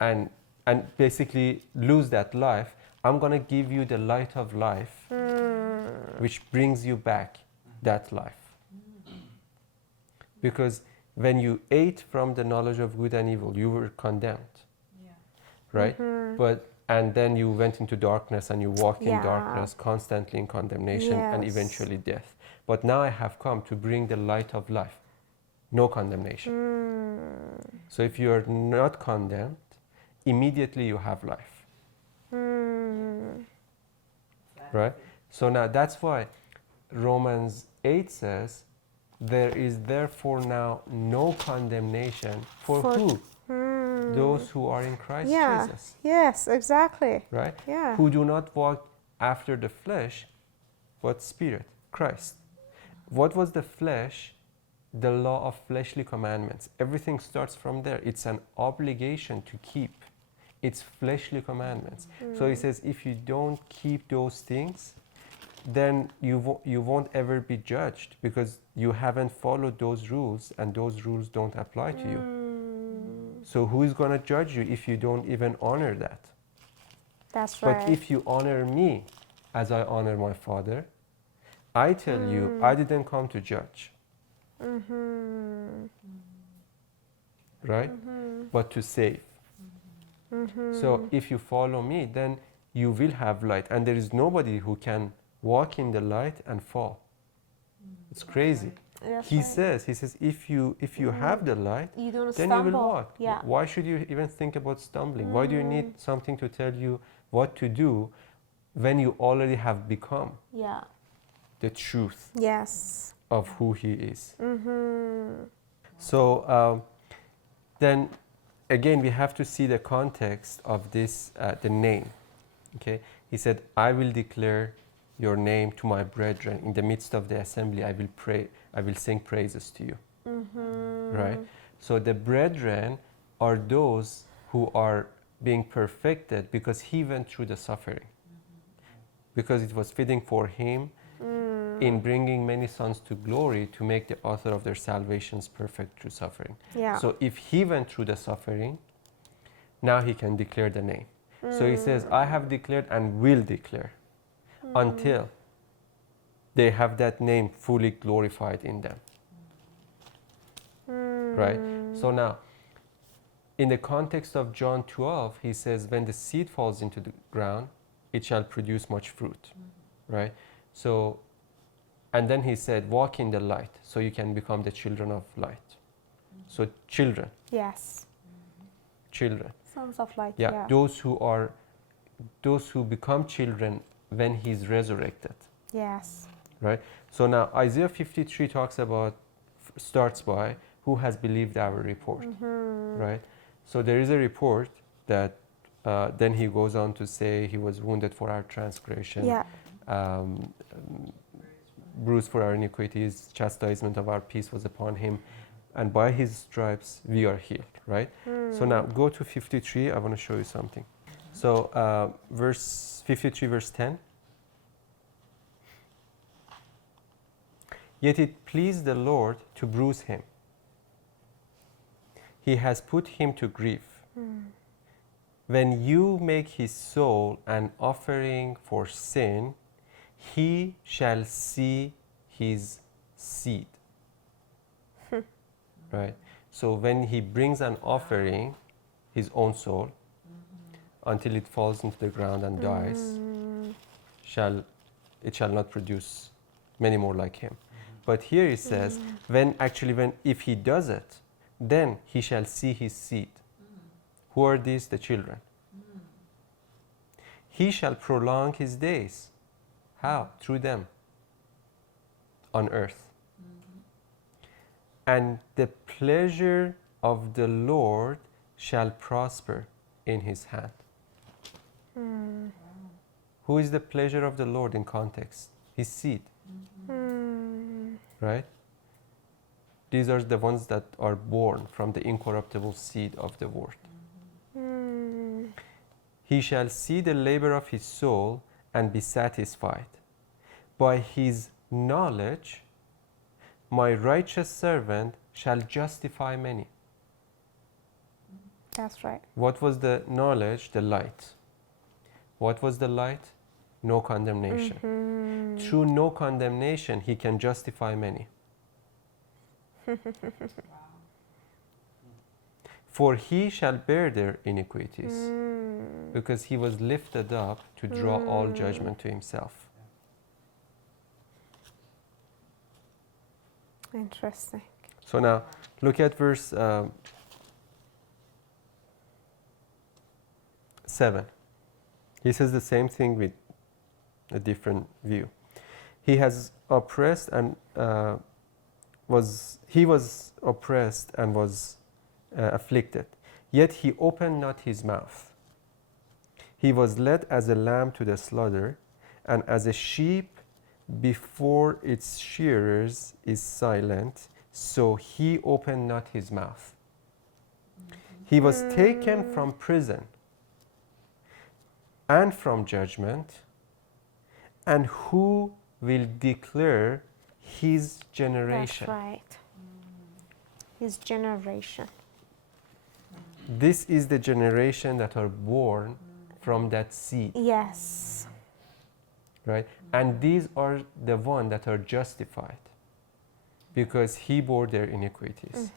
and basically lose that life, I'm going to give you the light of life, which brings you back that life. Because when you ate from the knowledge of good and evil, you were condemned, right? And then you went into darkness and you walked in darkness, constantly in condemnation and eventually death. But now I have come to bring the light of life, no condemnation. So if you are not condemned, immediately you have life. Right? So now that's why Romans 8 says, there is therefore now no condemnation for who? Those who are in Christ Jesus. Yes, exactly. Right? Yeah. Who do not walk after the flesh, but Spirit, Christ. What was the flesh? The law of fleshly commandments. Everything starts from there. It's an obligation to keep. It's fleshly commandments. So he says, if you don't keep those things, then you won't ever be judged because you haven't followed those rules and those rules don't apply to you. So who is going to judge you if you don't even honor that? That's right. But if you honor me as I honor my Father, I tell you, I didn't come to judge. Right? But to save. So if you follow me, then you will have light. And there is nobody who can walk in the light and fall. It's crazy. He says, if you have the light, you don't then stumble. you will walk. Yeah. Why should you even think about stumbling? Why do you need something to tell you what to do when you already have become the truth Yes. of who He is? So then again we have to see the context of this, the name. Okay, he said, I will declare your name to my brethren. In the midst of the assembly, I will pray, I will sing praises to you. Right? So the brethren are those who are being perfected because he went through the suffering. Because it was fitting for him in bringing many sons to glory to make the author of their salvations perfect through suffering. Yeah. So if he went through the suffering, now he can declare the name. So he says, I have declared and will declare until they have that name fully glorified in them. Right? So now, in the context of John 12, he says, when the seed falls into the ground, it shall produce much fruit. Right? So, and then he said, walk in the light so you can become the children of light. So children, Yes. children. Sons of light. Yeah, Yeah. those who become children when he's resurrected. Yes. Right? So now Isaiah 53 talks about, starts by, who has believed our report. Right? So there is a report that then he goes on to say he was wounded for our transgression, Yeah. bruised for our iniquities, chastisement of our peace was upon him, and by his stripes we are healed. Right? So now go to 53. I want to show you something. So verse 53, verse 10. Yet it pleased the Lord to bruise him. He has put him to grief. When you make his soul an offering for sin, he shall see his seed. Right? So when he brings an offering, his own soul, until it falls into the ground and dies, it shall not produce many more like him. But here it says, if he does it, then he shall see his seed. Who are these? The children. He shall prolong his days. How? Through them on earth. And the pleasure of the Lord shall prosper in his hand. Who is the pleasure of the Lord in context? His seed. Right? These are the ones that are born from the incorruptible seed of the word. He shall see the labor of his soul and be satisfied. By his knowledge, my righteous servant shall justify many. That's right. What was the knowledge? The light. What was the light? No condemnation. Through no condemnation, he can justify many. For he shall bear their iniquities, because he was lifted up to draw all judgment to himself. Interesting. So now, look at verse 7. He says the same thing with a different view. He has oppressed and was oppressed and was afflicted, yet he opened not his mouth. He was led as a lamb to the slaughter, and as a sheep before its shearers is silent, so he opened not his mouth. He was taken from prison and from judgment, and who will declare his generation? That's right. His generation. This is the generation that are born from that seed, Yes. right? And these are the ones that are justified because he bore their iniquities.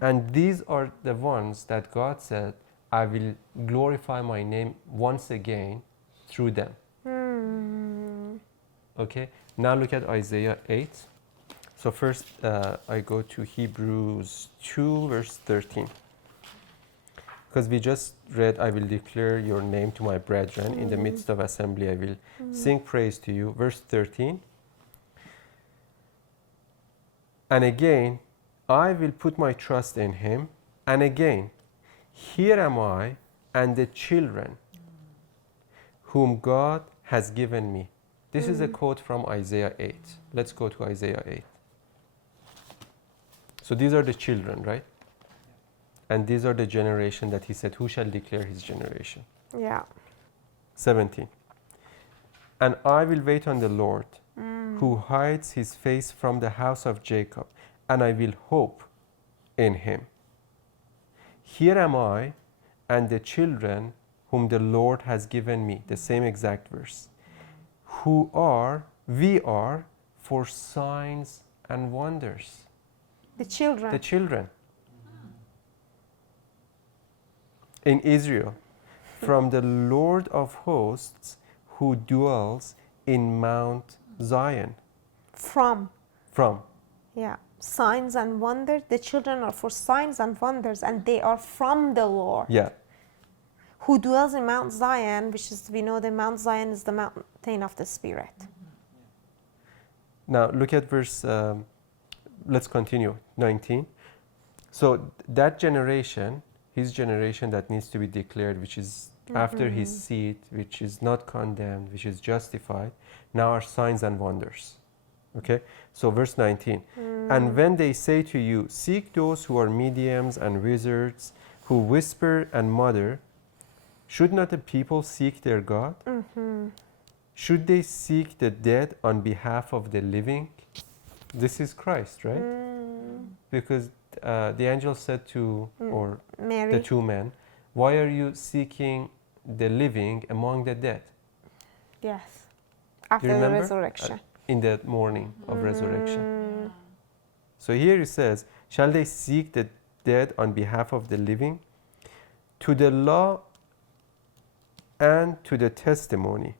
And these are the ones that God said, I will glorify my name once again through them. Okay, now look at Isaiah 8. So first I go to Hebrews 2 verse 13. Because we just read, I will declare your name to my brethren. In the midst of assembly, I will sing praise to you. Verse 13. And again, I will put my trust in him, And again, here am I and the children whom God has given me. This is a quote from Isaiah 8. Let's go to Isaiah 8. So these are the children, right? And these are the generation that he said, who shall declare his generation? Yeah. 17. And I will wait on the Lord, who hides his face from the house of Jacob, and I will hope in him. Here am I and the children whom the Lord has given me, the same exact verse, we are for signs and wonders. The children. The children in Israel, from the Lord of hosts who dwells in Mount Zion. From. From. Yeah. Signs and wonders. The children are for signs and wonders, and they are from the Lord. Yeah. Who dwells in Mount Zion, which is, we know that Mount Zion is the mountain of the Spirit. Now look at verse, let's continue, 19. So that generation, his generation that needs to be declared, which is after his seed, which is not condemned, which is justified, now are signs and wonders. Okay? So verse 19. And when they say to you, seek those who are mediums and wizards, who whisper and mutter, should not the people seek their God? Should they seek the dead on behalf of the living? This is Christ, right? Because the angel said to, or Mary. the two men, why are you seeking the living among the dead? Yes. Do After you the remember? resurrection. In the morning of resurrection. So here it says, shall they seek the dead on behalf of the living? To the law and to the testimony.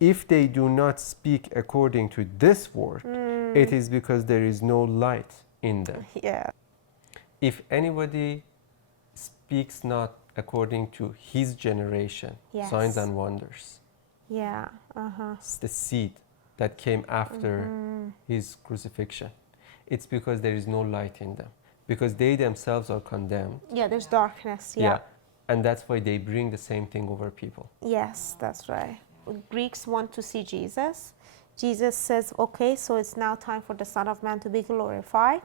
If they do not speak according to this word, it is because there is no light in them. Yeah. If anybody speaks not according to his generation, Yes. signs and wonders, Yeah. it's the seed that came after his crucifixion. It's because there is no light in them. Because they themselves are condemned. Yeah, there's darkness. Yeah. And that's why they bring the same thing over people. Yes, that's right. Greeks want to see Jesus. Jesus says, okay, so it's now time for the Son of Man to be glorified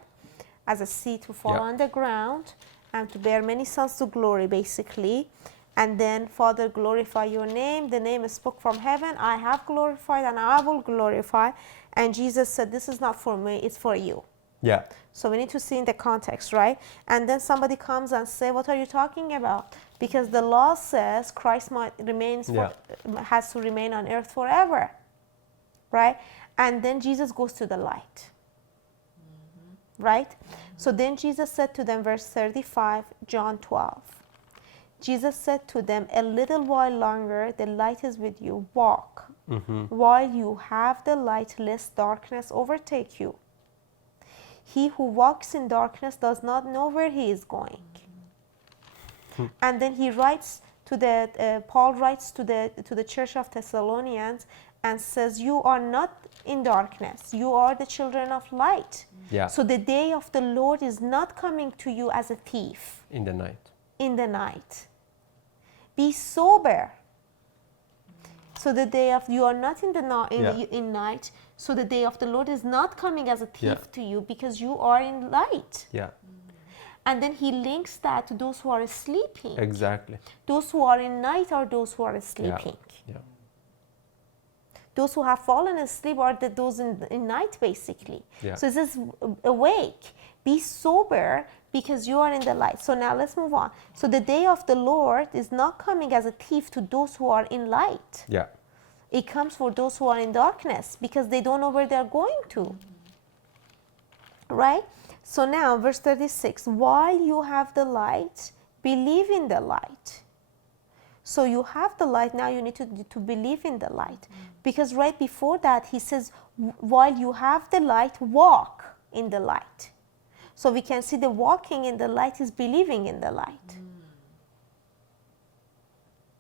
as a seed to fall on the ground and to bear many sons to glory, basically. And then, Father, glorify your name. The name is spoke from heaven. I have glorified and I will glorify. And Jesus said, this is not for me, it's for you. Yeah. So we need to see in the context, right? And then somebody comes and say, what are you talking about? Because the law says Christ has to remain on earth forever, right? And then Jesus goes to the light, right? So then Jesus said to them, verse 35, John 12. Jesus said to them, a little while longer, the light is with you. Walk while you have the light, lest darkness overtake you. He who walks in darkness does not know where he is going. And then he writes to Paul writes to the church of Thessalonians and says, you are not in darkness, you are the children of light. Yeah. So the day of the Lord is not coming to you as a thief. In the night. In the night. Be sober. So the day of you are not in night. So the day of the Lord is not coming as a thief to you because you are in light. Yeah. And then he links that to those who are sleeping. Exactly. Those who are in night are those who are sleeping. Yeah. Those who have fallen asleep are those in night, basically. Yeah. So it says, awake, be sober, because you are in the light. So now let's move on. So the day of the Lord is not coming as a thief to those who are in light. Yeah. It comes for those who are in darkness because they don't know where they're going to. Right? So now, verse 36, while you have the light, believe in the light. So you have the light, now you need to believe in the light. Because right before that, he says, while you have the light, walk in the light. So we can see the walking in the light is believing in the light.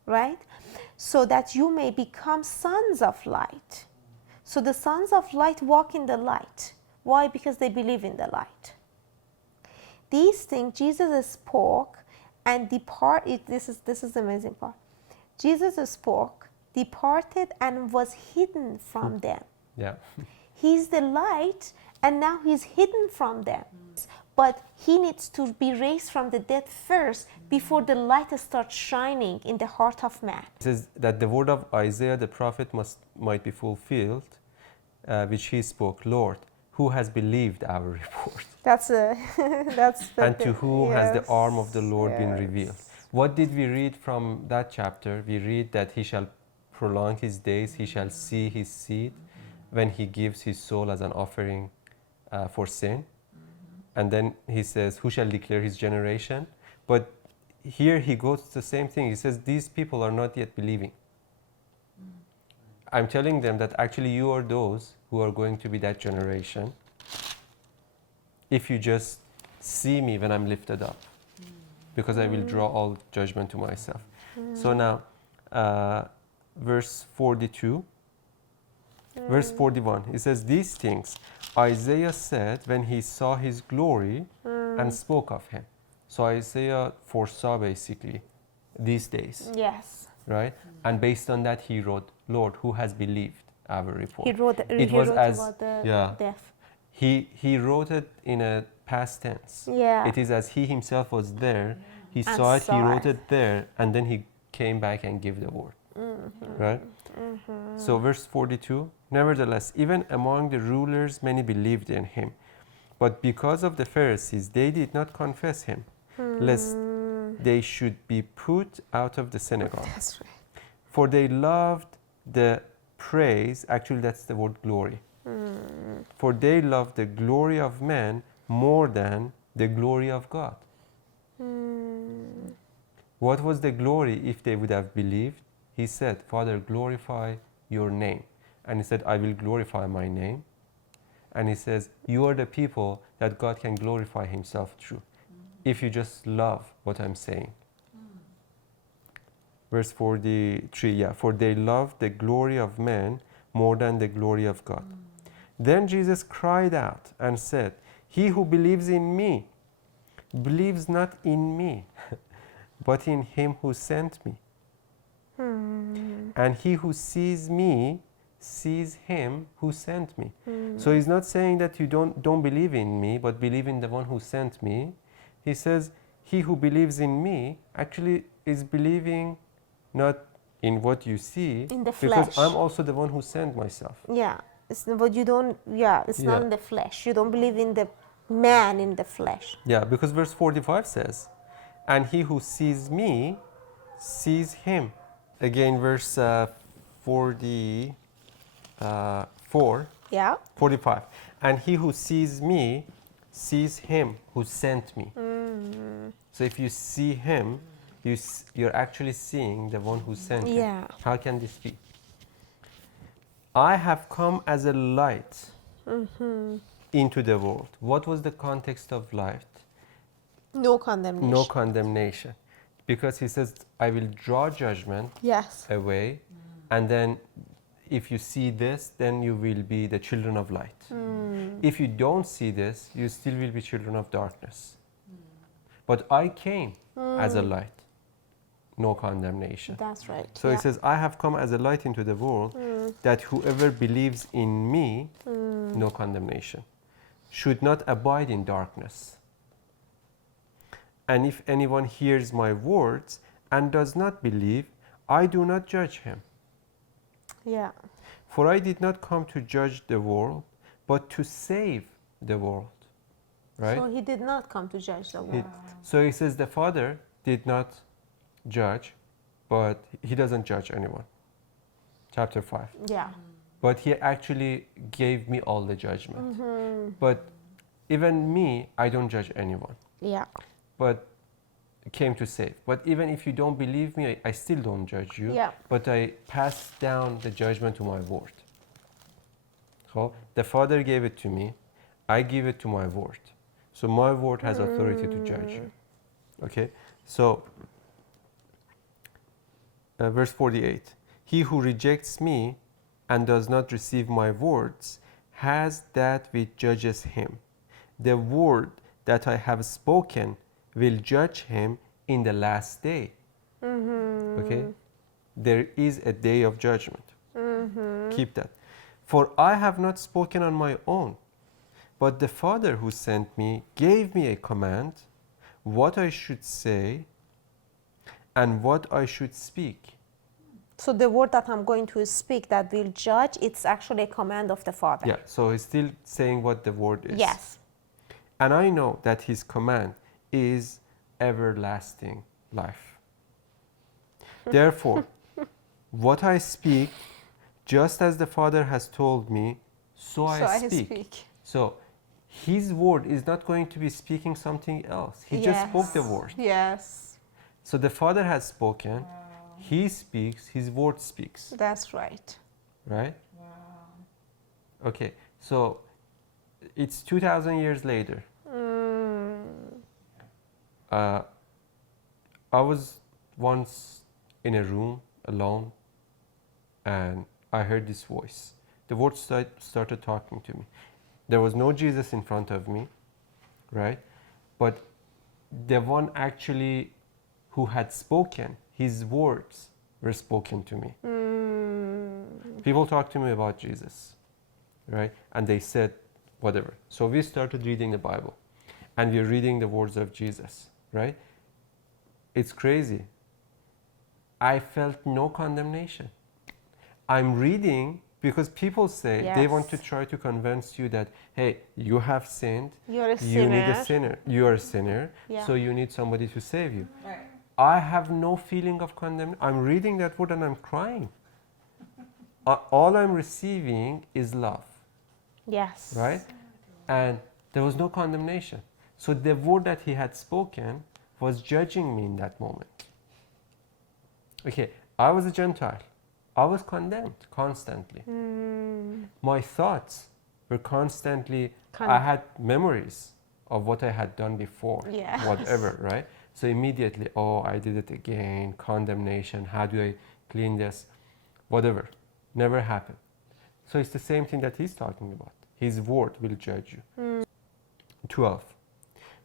Right? So that you may become sons of light. So the sons of light walk in the light. Why? Because they believe in the light. these things Jesus spoke and departed. This is the amazing part. Jesus spoke, departed, and was hidden from them. Yeah. He's the light, and now he's hidden from them. But he needs to be raised from the dead first before the light starts shining in the heart of man. It says that the word of Isaiah the prophet might be fulfilled, which he spoke, Lord, who has believed our report? That's that's the And to who has the arm of the Lord been yes. revealed? What did we read from that chapter? We read that he shall prolong his days, he shall see his seed when he gives his soul as an offering for sin. And then he says, who shall declare his generation? But here he goes to the same thing. He says, these people are not yet believing. I'm telling them that actually you are those who are going to be that generation if you just see me when I'm lifted up, because I will draw all judgment to myself. So now, verse 42, verse 41, it says, these things Isaiah said when he saw his glory and spoke of him. So Isaiah foresaw basically these days, Yes. right? And based on that he wrote, Lord, who has believed our report? He wrote, It he was wrote as- about the yeah. death. He wrote it in a past tense. Yeah. It is as he himself was there, he And saw it, he saw wrote it. it there, and then he came back and gave the word. Right? So verse 42, nevertheless, even among the rulers many believed in him. But because of the Pharisees, they did not confess him, lest they should be put out of the synagogue. That's right. For they loved the praise, actually that's the word glory. For they loved the glory of man more than the glory of God. What was the glory if they would have believed? He said, Father, glorify your name. And he said, I will glorify my name. And he says, you are the people that God can glorify himself through, if you just love what I'm saying. Verse 43, yeah, for they loved the glory of man more than the glory of God. Then Jesus cried out and said, he who believes in me believes not in me, but in him who sent me. And he who sees me sees him who sent me. So he's not saying that you don't believe in me, but believe in the one who sent me. He says, he who believes in me actually is believing not in what you see, In the because flesh. I'm also the one who sent myself. Yeah. It's but you don't. Yeah. It's not Yeah. in the flesh. You don't believe in the man in the flesh. Yeah, because verse 45 says, and he who sees me sees him. Again, verse 44, Yeah. 45. And he who sees me sees him who sent me. So if you see him, you're actually seeing the one who sent him. Yeah. How can this be? I have come as a light into the world. What was the context of light? No condemnation. No condemnation. Because he says, I will draw judgment Yes. away, and then if you see this, then you will be the children of light. If you don't see this, you still will be children of darkness. But I came as a light, no condemnation. That's right. So he says, I have come as a light into the world, that whoever believes in me, no condemnation, should not abide in darkness. And if anyone hears my words and does not believe, I do not judge him. Yeah. For I did not come to judge the world, but to save the world. Right? So he did not come to judge the world. So he says the Father did not judge, but he doesn't judge anyone. Chapter 5. Yeah. But he actually gave me all the judgment. But even me, I don't judge anyone, Yeah. but came to save. But even if you don't believe me, I still don't judge you, Yeah. but I pass down the judgment to my word. So the Father gave it to me, I give it to my word. So my word has authority to judge you. Okay? So, verse 48. He who rejects me and does not receive my words has that which judges him. The word that I have spoken will judge him in the last day. Okay? There is a day of judgment. Keep that. For I have not spoken on my own, but the Father who sent me gave me a command what I should say and what I should speak. So the word that I'm going to speak that will judge, it's actually a command of the Father. Yeah, so he's still saying what the word is. Yes. And I know that his command is everlasting life. Therefore, what I speak, just as the Father has told me, so I speak. So his word is not going to be speaking something else. He just spoke the word. Yes. So the Father has spoken, he speaks, his word speaks. That's right. Right? Okay, so it's 2,000 years later. I was once in a room alone and I heard this voice. The word started talking to me. There was no Jesus in front of me, right? But the one actually who had spoken, his words were spoken to me. People talked to me about Jesus, right? And they said whatever. So we started reading the Bible and we're reading the words of Jesus, right? It's crazy. I felt no condemnation. I'm reading because people say they want to try to convince you that, hey, you have sinned. You're a You need a sinner. sinner. You are a sinner. Yeah. So you need somebody to save you. Right. I have no feeling of condemnation. I'm reading that word and I'm crying. All I'm receiving is love, Yes. right? And there was no condemnation. So the word that he had spoken was judging me in that moment. Okay, I was a Gentile. I was condemned constantly. My thoughts were constantly, I had memories of what I had done before, Yes. whatever, right? So immediately, oh, I did it again, condemnation, how do I clean this? Whatever, never happened. So it's the same thing that he's talking about. His word will judge you. 12.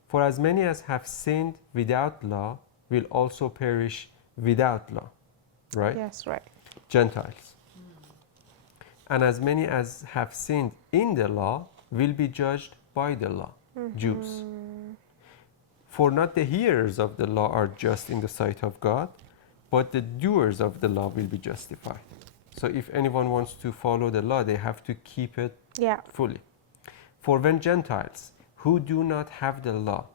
For as many as have sinned without law will also perish without law, right? Yes, right. Gentiles. And as many as have sinned in the law will be judged by the law, Jews. For not the hearers of the law are just in the sight of God, but the doers of the law will be justified. So if anyone wants to follow the law, they have to keep it Yeah. fully. For when Gentiles who do not have the law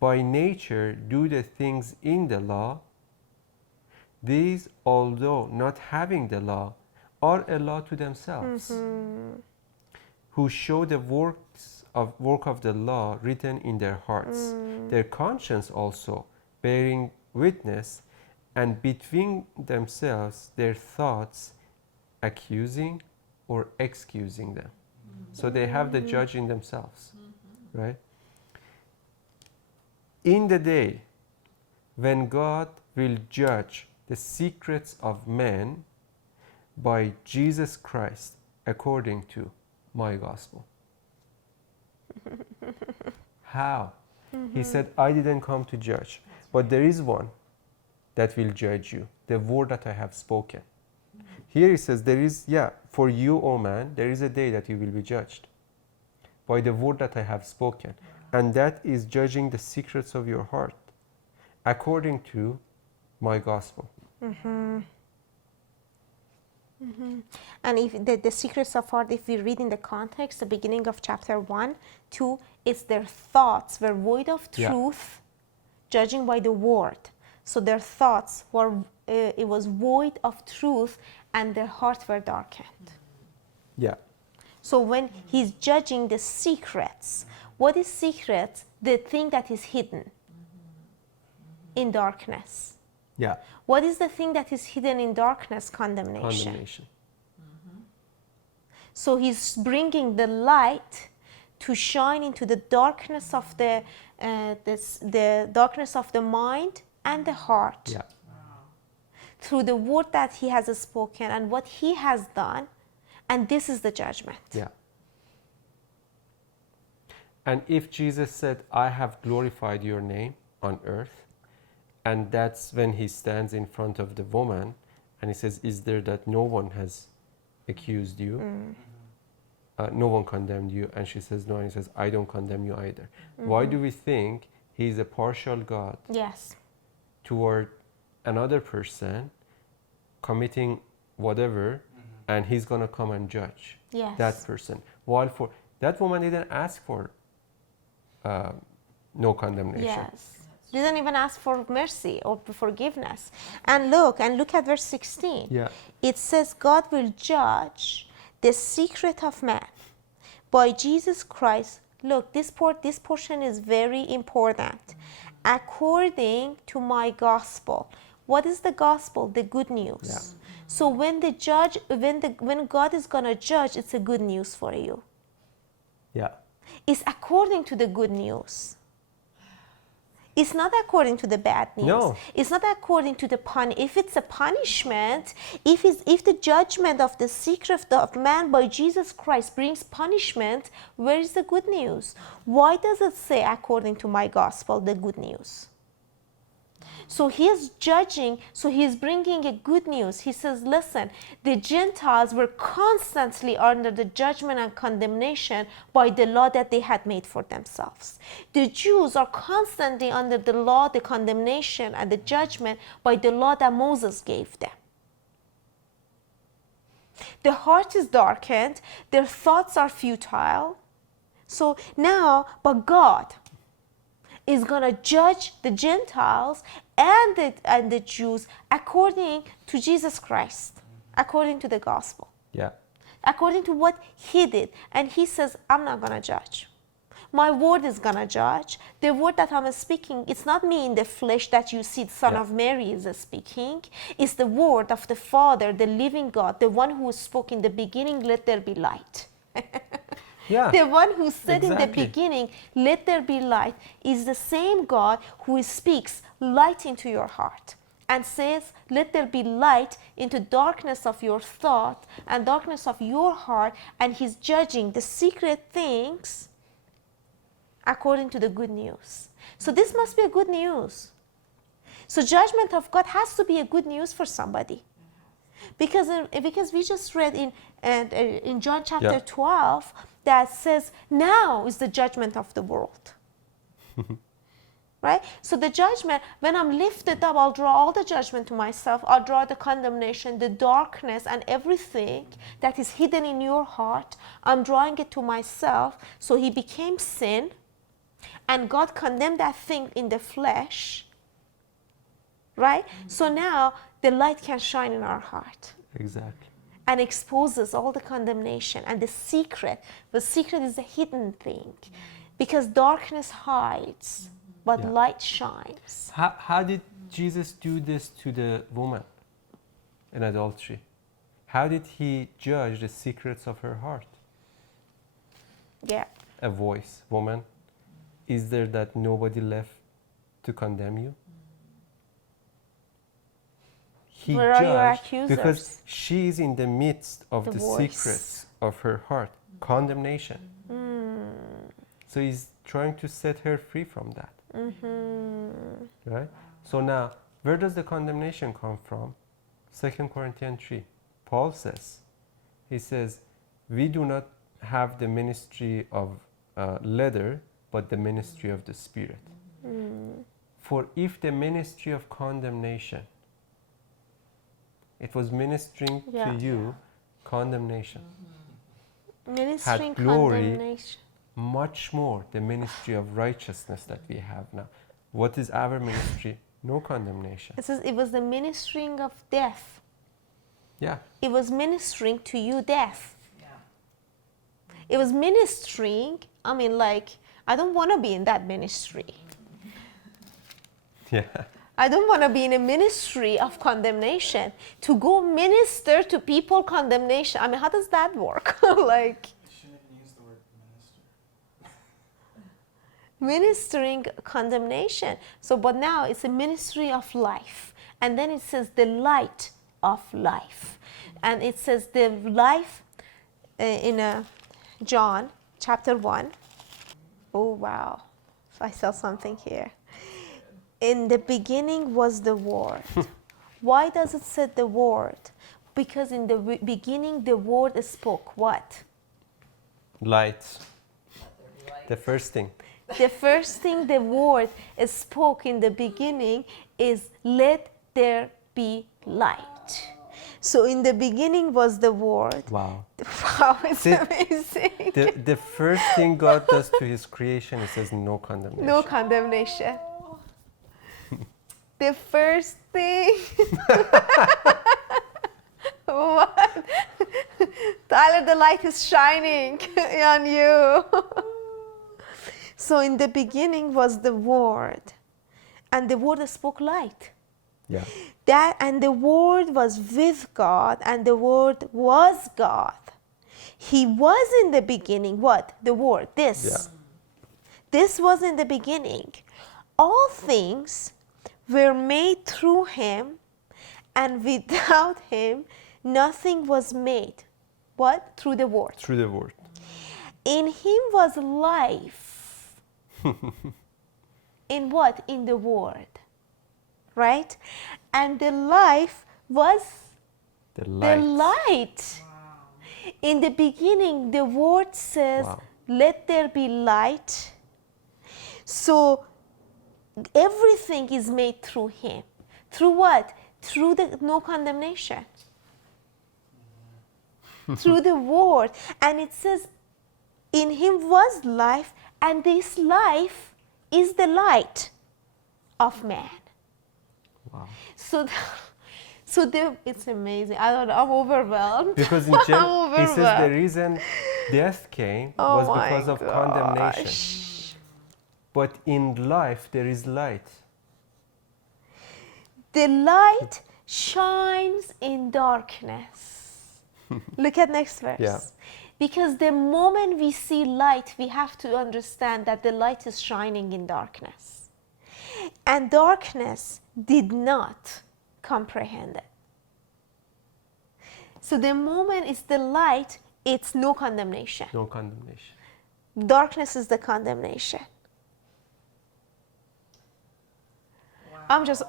by nature do the things in the law, these, although not having the law, are a law to themselves, who show the work of the law written in their hearts, their conscience also bearing witness, and between themselves their thoughts accusing or excusing them. So they have the judge in themselves, right? In the day when God will judge the secrets of men by Jesus Christ according to my gospel. How? He said, I didn't come to judge, but there is one that will judge you, the word that I have spoken. Here he says, there is, for you, O man, there is a day that you will be judged by the word that I have spoken. And that is judging the secrets of your heart according to my gospel. And if the secrets of heart, if we read in the context, the beginning of chapter 1, 2, it's their thoughts were void of truth, judging by the word. So their thoughts were, it was void of truth, and their hearts were darkened. Yeah. So when he's judging the secrets, what is secret? The thing that is hidden in darkness. Yeah. What is the thing that is hidden in darkness? Condemnation. Condemnation. So he's bringing the light to shine into the darkness of the darkness of the mind and the heart. Yeah. Through the word that he has spoken and what he has done, and this is the judgment. Yeah. And if Jesus said, I have glorified your name on earth, and that's when he stands in front of the woman and he says, is there that no one has accused you? No one condemned you? And she says, no. And he says, I don't condemn you either. Why do we think he's a partial God Yes. toward another person committing whatever, and he's going to come and judge Yes. that person? While for that woman didn't ask for no condemnation. Yes. Didn't even ask for mercy or forgiveness. And look at verse 16. Yeah. It says, God will judge the secret of man by Jesus Christ. Look, this portion is very important. According to my gospel. What is the gospel? The good news. Yeah. So when God is gonna judge, it's a good news for you. Yeah. It's according to the good news. It's not according to the bad news. No. It's not according to the if it's a punishment, if the judgment of the secret of man by Jesus Christ brings punishment, where is the good news? Why does it say according to my gospel, the good news? So he is judging, so he is bringing a good news. He says, listen, the Gentiles were constantly under the judgment and condemnation by the law that they had made for themselves. The Jews are constantly under the law, the condemnation, and the judgment by the law that Moses gave them. The heart is darkened, their thoughts are futile. So now, but God is going to judge the Gentiles and the Jews according to Jesus Christ, according to the gospel, Yeah. according to what he did. And he says, I'm not going to judge. My word is going to judge. The word that I'm speaking, it's not me in the flesh that you see, the Son Yeah. of Mary is speaking. It's the word of the Father, the living God, the one who spoke in the beginning, let there be light. Yeah. The one who said in the Exactly. beginning, let there be light, is the same God who speaks light into your heart and says, let there be light into darkness of your thought and darkness of your heart, and he's judging the secret things according to the good news. So this must be a good news. So judgment of God has to be a good news for somebody. Because we just read in John chapter Yeah. 12 that says, now is the judgment of the world. Right? So the judgment, when I'm lifted up, I'll draw all the judgment to myself. I'll draw the condemnation, the darkness, and everything that is hidden in your heart. I'm drawing it to myself. So he became sin, and God condemned that thing in the flesh. Right? So now the light can shine in our heart Exactly. and exposes all the condemnation and the secret. The secret is a hidden thing because darkness hides, but Yeah. light shines. How did Jesus do this to the woman in adultery? How did he judge the secrets of her heart? Yeah. A voice, woman, is there that nobody left to condemn you? He Where are your judged accusers? because she is in the midst of The the voice. secrets of her heart, condemnation. So he's trying to set her free from that. Right? So now, where does the condemnation come from? 2 Corinthians 3. Paul says, he says, we do not have the ministry of letter, but the ministry of the Spirit. For if the ministry of condemnation, it was ministering Yeah. to you, condemnation. Ministering glory. condemnation. Much more the ministry of righteousness that we have now. What is our ministry? No condemnation. It says it was the ministering of death. Yeah. It was ministering to you death. Yeah. It was ministering, I don't want to be in that ministry. Yeah. I don't want to be in a ministry of condemnation. To go minister to people condemnation. How does that work? Shouldn't use the word minister. Ministering condemnation. So, but now it's a ministry of life. And then it says the light of life. And it says the life in John chapter 1. Oh, wow. I saw something here. In the beginning was the Word. Why does it say the Word? Because in the beginning the Word spoke what? Light. The first thing. The first thing the Word spoke in the beginning is, let there be light. So in the beginning was the Word. Wow. Wow, it's See, amazing. The first thing God does to his creation, he says no condemnation. No condemnation. The first thing. What? Tyler, the light is shining on you. So in the beginning was the Word, and the Word spoke light. Yeah. And the Word was with God, and the Word was God. He was in the beginning. What? The Word. This. Yeah. This was in the beginning. All things were made through him, and without him nothing was made. What? Through the Word. Through the word. In him was life. In what? In the Word. Right? And the life was The the light. light. In the beginning, the Word says, Wow. let there be light. So everything is made through him. Through what? Through the no condemnation. Through the Word. And it says, in him was life, and this life is the light of man. Wow. It's amazing. I don't know, I'm overwhelmed. Because in I'm he says the overwhelmed. reason death came Oh was my because of condemnation. gosh. But in life there is light. The light shines in darkness. Look at next verse. Yeah. Because the moment we see light, we have to understand that the light is shining in darkness. And darkness did not comprehend it. So the moment it's the light, it's no condemnation. No condemnation. Darkness is the condemnation. I'm just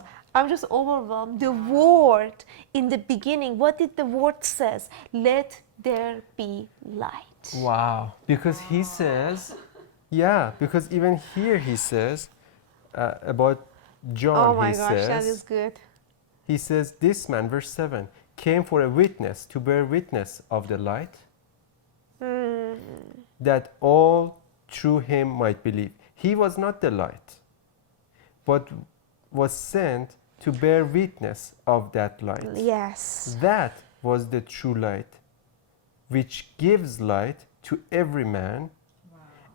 overwhelmed. The Word in the beginning, what did the Word says? Let there be light. Wow. Because he says, yeah, because even here he says about John, Oh my he gosh, that says, is good. he says, this man, verse 7, came for a witness, to bear witness of the light, that all through him might believe. He was not the light, but was sent to bear witness of that light. Yes. That was the true light, which gives light to every man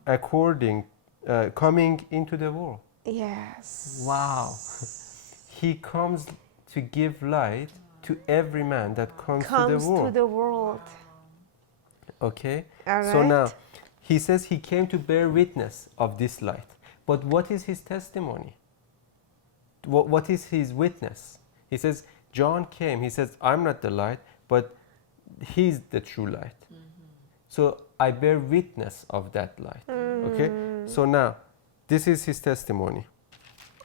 according coming into the world. Yes. Wow. He comes to give light to every man that comes to the Comes world. to the world. Okay? All So now, right. he says he came to bear witness of this light. But what is his testimony? What is his witness? He says, John came, he says, I'm not the light, but he's the true light. So I bear witness of that light. Okay? So now, this is his testimony.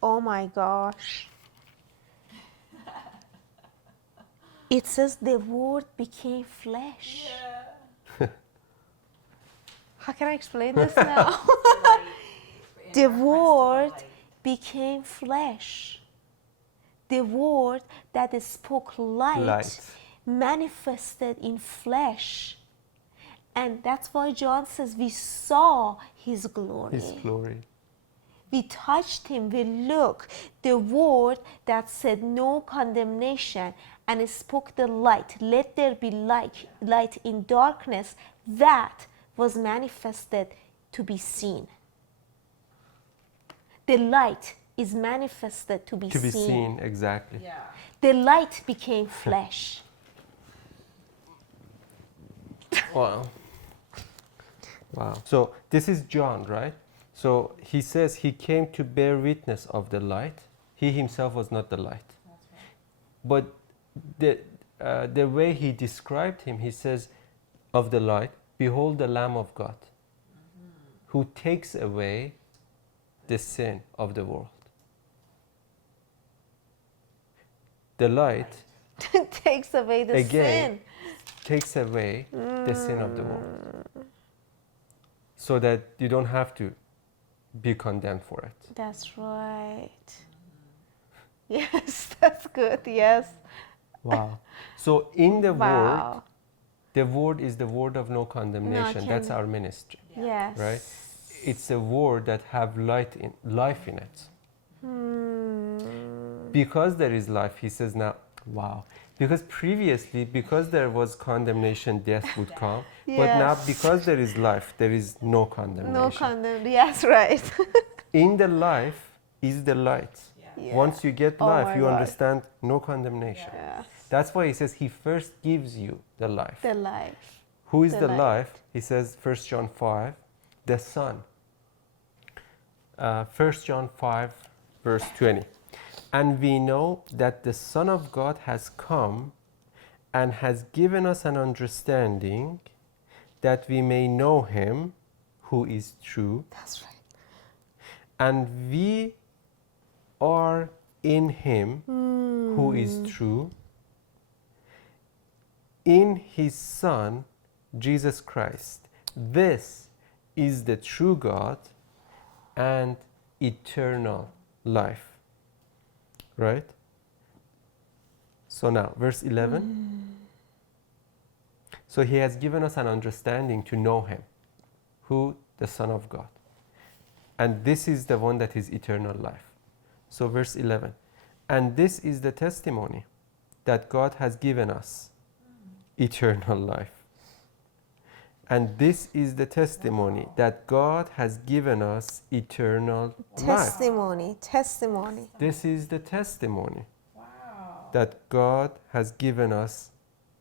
Oh my gosh. It says the Word became flesh. How can I explain this now? The Word became flesh. The Word that spoke light manifested in flesh. And that's why John says we saw his glory. His glory. We touched him, we looked. The Word that said no condemnation and spoke the light. Let there be light, light in darkness. That was manifested to be seen. The light is manifested to be To be seen, exactly. Yeah. The light became flesh. Wow. Wow. So this is John, right? So he says he came to bear witness of the light. He himself was not the light. That's right. But the way he described him, he says of the light, behold the Lamb of God. who takes away the sin of the world. The light Takes away the again sin. takes away the sin of the world, so that you don't have to be condemned for it. That's right. Yes, that's good. Yes. Wow. So in the Wow. word is the word of no condemnation. That's our ministry, Yes. right? It's a word that have life in it. Because there is life, he says now, wow. Because previously, because there was condemnation, death would come. But now, Yes. because there is life, there is no condemnation. No condemn. Yes, right. In the life is the light. Yeah. Once you get Oh life, my you God. understand no condemnation. Yes. That's why he says he first gives you the life. The life. Who is the the light. life? He says, 1 John 5, the Son. 1 John 5, verse 20. And we know that the Son of God has come and has given us an understanding that we may know him who is true, That's right. and we are in him who is true, in his Son, Jesus Christ. This is the true God and eternal life. Right? So now, verse 11. So he has given us an understanding to know him, who the Son of God. And this is the one that is eternal life. So verse 11. And this is the testimony that God has given us, eternal life. And this is the testimony that God has given us eternal life. Testimony. Testimony. This is the testimony that God has given us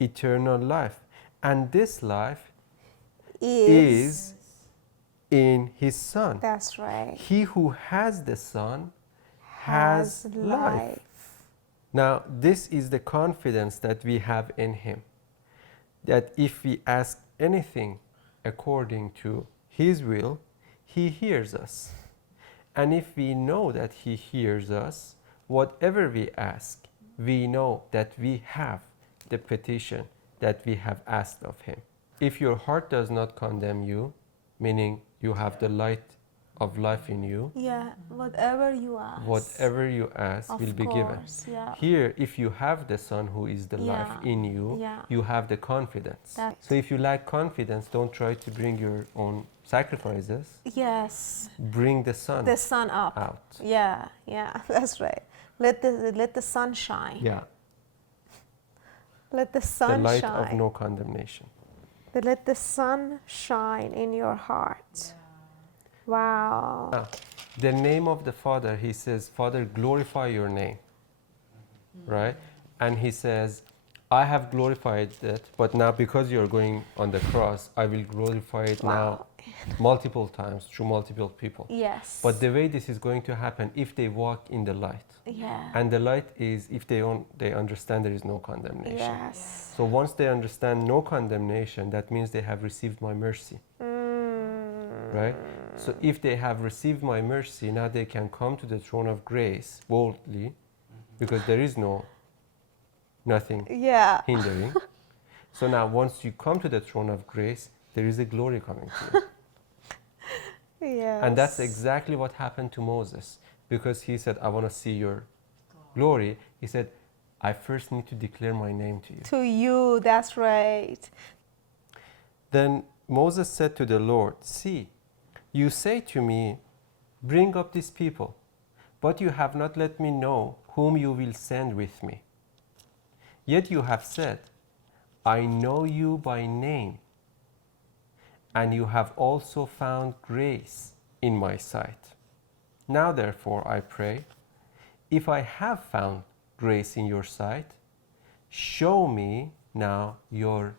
eternal life. And this life is in his Son. That's right. He who has the Son has life. Now, this is the confidence that we have in him. That if we ask anything according to his will, he hears us. And if we know that he hears us, whatever we ask, we know that we have the petition that we have asked of him. If your heart does not condemn you, meaning you have the light of life in you, Yeah. Whatever you ask. whatever you ask Of will be given. course, yeah. Here, if you have the Son who is the life Yeah, in you, yeah. you have the confidence. That- So if you lack confidence, don't try to bring your own sacrifices. Yes. Bring the Son The sun up. out. Yeah. Yeah. That's right. Let the sun shine. Yeah, Let the the sun light shine. of no condemnation. Let the sun shine in your heart. Wow. Now, the name of the Father, he says, Father, glorify your name. Right? And he says, I have glorified it, but now because you're going on the cross, I will glorify it now multiple times through multiple people. Yes. But the way this is going to happen, if they walk in the light, yeah. and the light is if they understand there is no condemnation. Yes. So once they understand no condemnation, that means they have received my mercy. Right? So if they have received my mercy, now they can come to the throne of grace boldly, because there is nothing Yeah. hindering. So now once you come to the throne of grace, there is a glory coming to you. Yes. And that's exactly what happened to Moses. Because he said, I want to see your glory. He said, I first need to declare my name to you. To you, that's right. Then Moses said to the Lord, see, you say to me, bring up these people, but you have not let me know whom you will send with me. Yet you have said, I know you by name, and you have also found grace in my sight. Now therefore I pray, if I have found grace in your sight, show me now your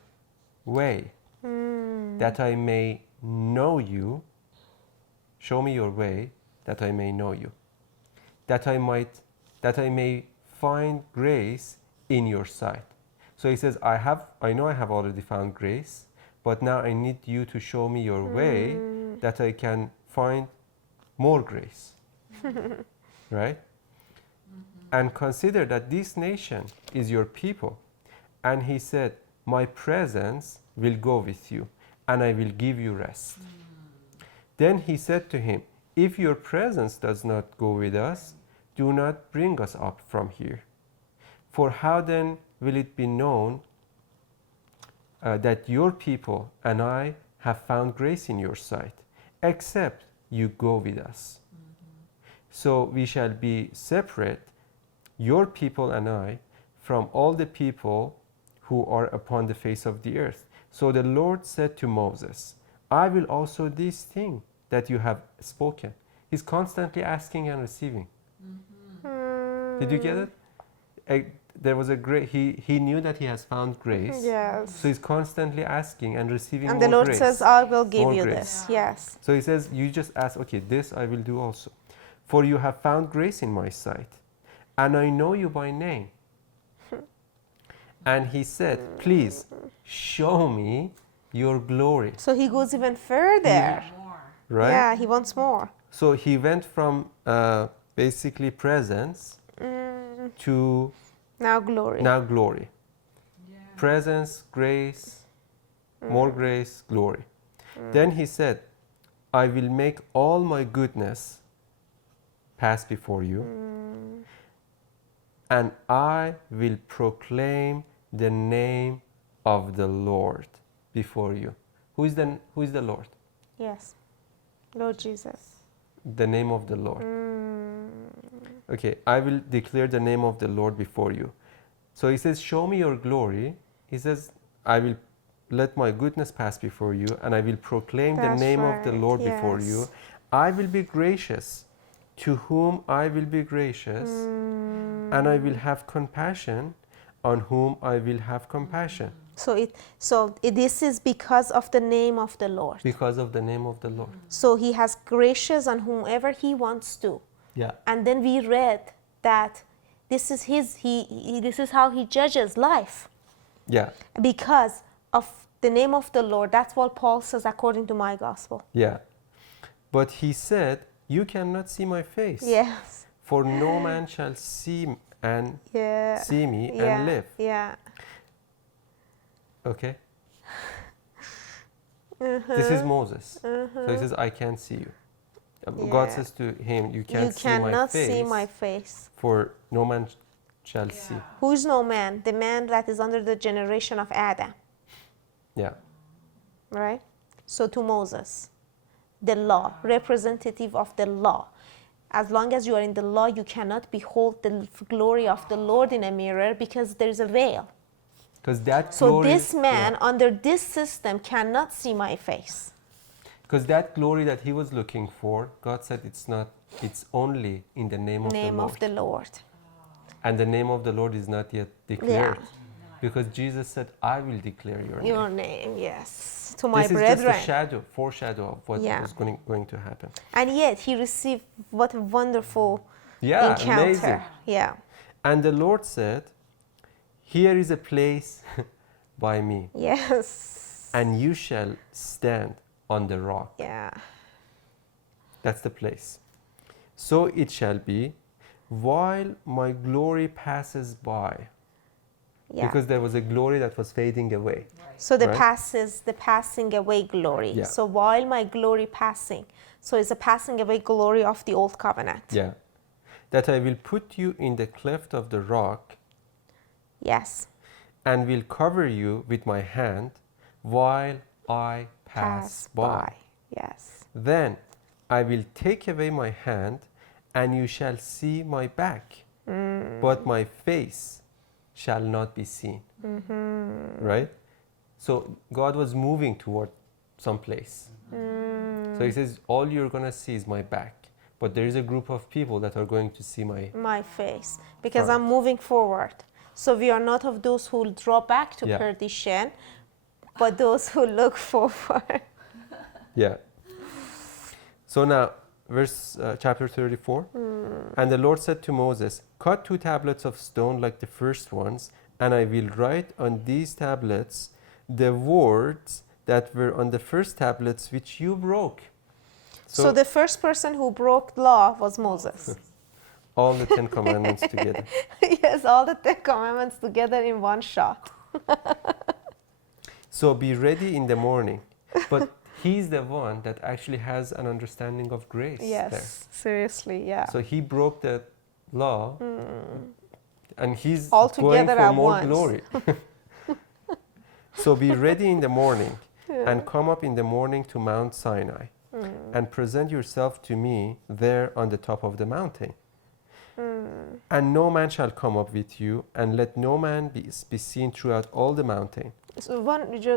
way, that I may know you. Show me your way, that I may know you, that I may find grace in your sight. So he says, I know I have already found grace, but now I need you to show me your way that I can find more grace. Right? And consider that this nation is your people. And he said, my presence will go with you, and I will give you rest. Then he said to him, if your presence does not go with us, do not bring us up from here. For how then will it be known that your people and I have found grace in your sight, except you go with us? So we shall be separate, your people and I, from all the people who are upon the face of the earth. So the Lord said to Moses, I will also this thing that you have spoken. He's constantly asking and receiving. Did you get it? There was a great, he knew that he has found grace. Yes. So he's constantly asking and receiving And more the Lord grace. says, I will give More you grace. this. Yes. So he says, you just ask, okay, this I will do also. For you have found grace in my sight, and I know you by name. And he said, please show me your glory. So he goes even further. Right? Yeah, he wants more. So he went from basically presence to Now glory. now glory. Presence, grace, more grace, glory. Then he said, I will make all my goodness pass before you, and I will proclaim the name of the Lord before you. Who is the Lord? Yes. Lord Jesus. The name of the Lord. Okay, I will declare the name of the Lord before you. So he says, show me your glory. He says, I will let my goodness pass before you, and I will proclaim the That's name of the right, Lord before yes. you. I will be gracious to whom I will be gracious, and I will have compassion on whom I will have compassion. This is because of the name of the Lord. Because of the name of the Lord. So he has gracious on whomever he wants to. Yeah. And then we read that this is this is how he judges life. Yeah. Because of the name of the Lord. That's what Paul says according to my gospel. Yeah. But he said, you cannot see my face. Yes. For no man shall see and Yeah. see me Yeah. and live. Yeah. Okay. This is Moses. So he says, I can't see you. God Yeah. says to him, you You can't see my cannot face. see my face. For no man shall see. Who is no man? The man that is under the generation of Adam. Yeah. Right? So to Moses, the law, representative of the law. As long as you are in the law, you cannot behold the glory of the Lord in a mirror because there is a veil. Because that So glory, this man under this system cannot see my face. because that glory that he was looking for, God said it's only in the name of the Name Lord. of the Lord. And the name of the Lord is not yet declared. Because Jesus said, I will declare your name. Your name, yes. To my This is brethren. just a foreshadow of what Yeah. was going to happen. And yet he received what a wonderful Yeah, encounter. amazing. Yeah. And the Lord said, here is a place by me, Yes. and you shall stand on the rock. Yeah. That's the place. So it shall be, while my glory passes by. Yeah. Because there was a glory that was fading away. So the right? the passing away glory. Yeah. So while my glory passing, so it's a passing away glory of the old covenant. Yeah. That I will put you in the cleft of the rock, Yes. and will cover you with my hand while I pass by. Yes. Then I will take away my hand, and you shall see my back, but my face shall not be seen. Right? So God was moving toward some place. So he says, all you're going to see is my back. But there is a group of people that are going to see my face. Because front. I'm moving forward. So we are not of those who draw back to Yeah. perdition, but those who look forward. Yeah. So now, chapter 34. And the Lord said to Moses, cut 2 tablets of stone like the first ones, and I will write on these tablets the words that were on the first tablets which you broke. So the first person who broke law was Moses. all the 10 commandments together. Yes, all the 10 commandments together in one shot. So be ready in the morning. But he's the one that actually has an understanding of grace there. Yes, seriously, yeah. So he broke the law and he's All going together for at more once. glory. So be ready in the morning and come up in the morning to Mount Sinai and present yourself to me there on the top of the mountain. And no man shall come up with you, and let no man be seen throughout all the mountain. So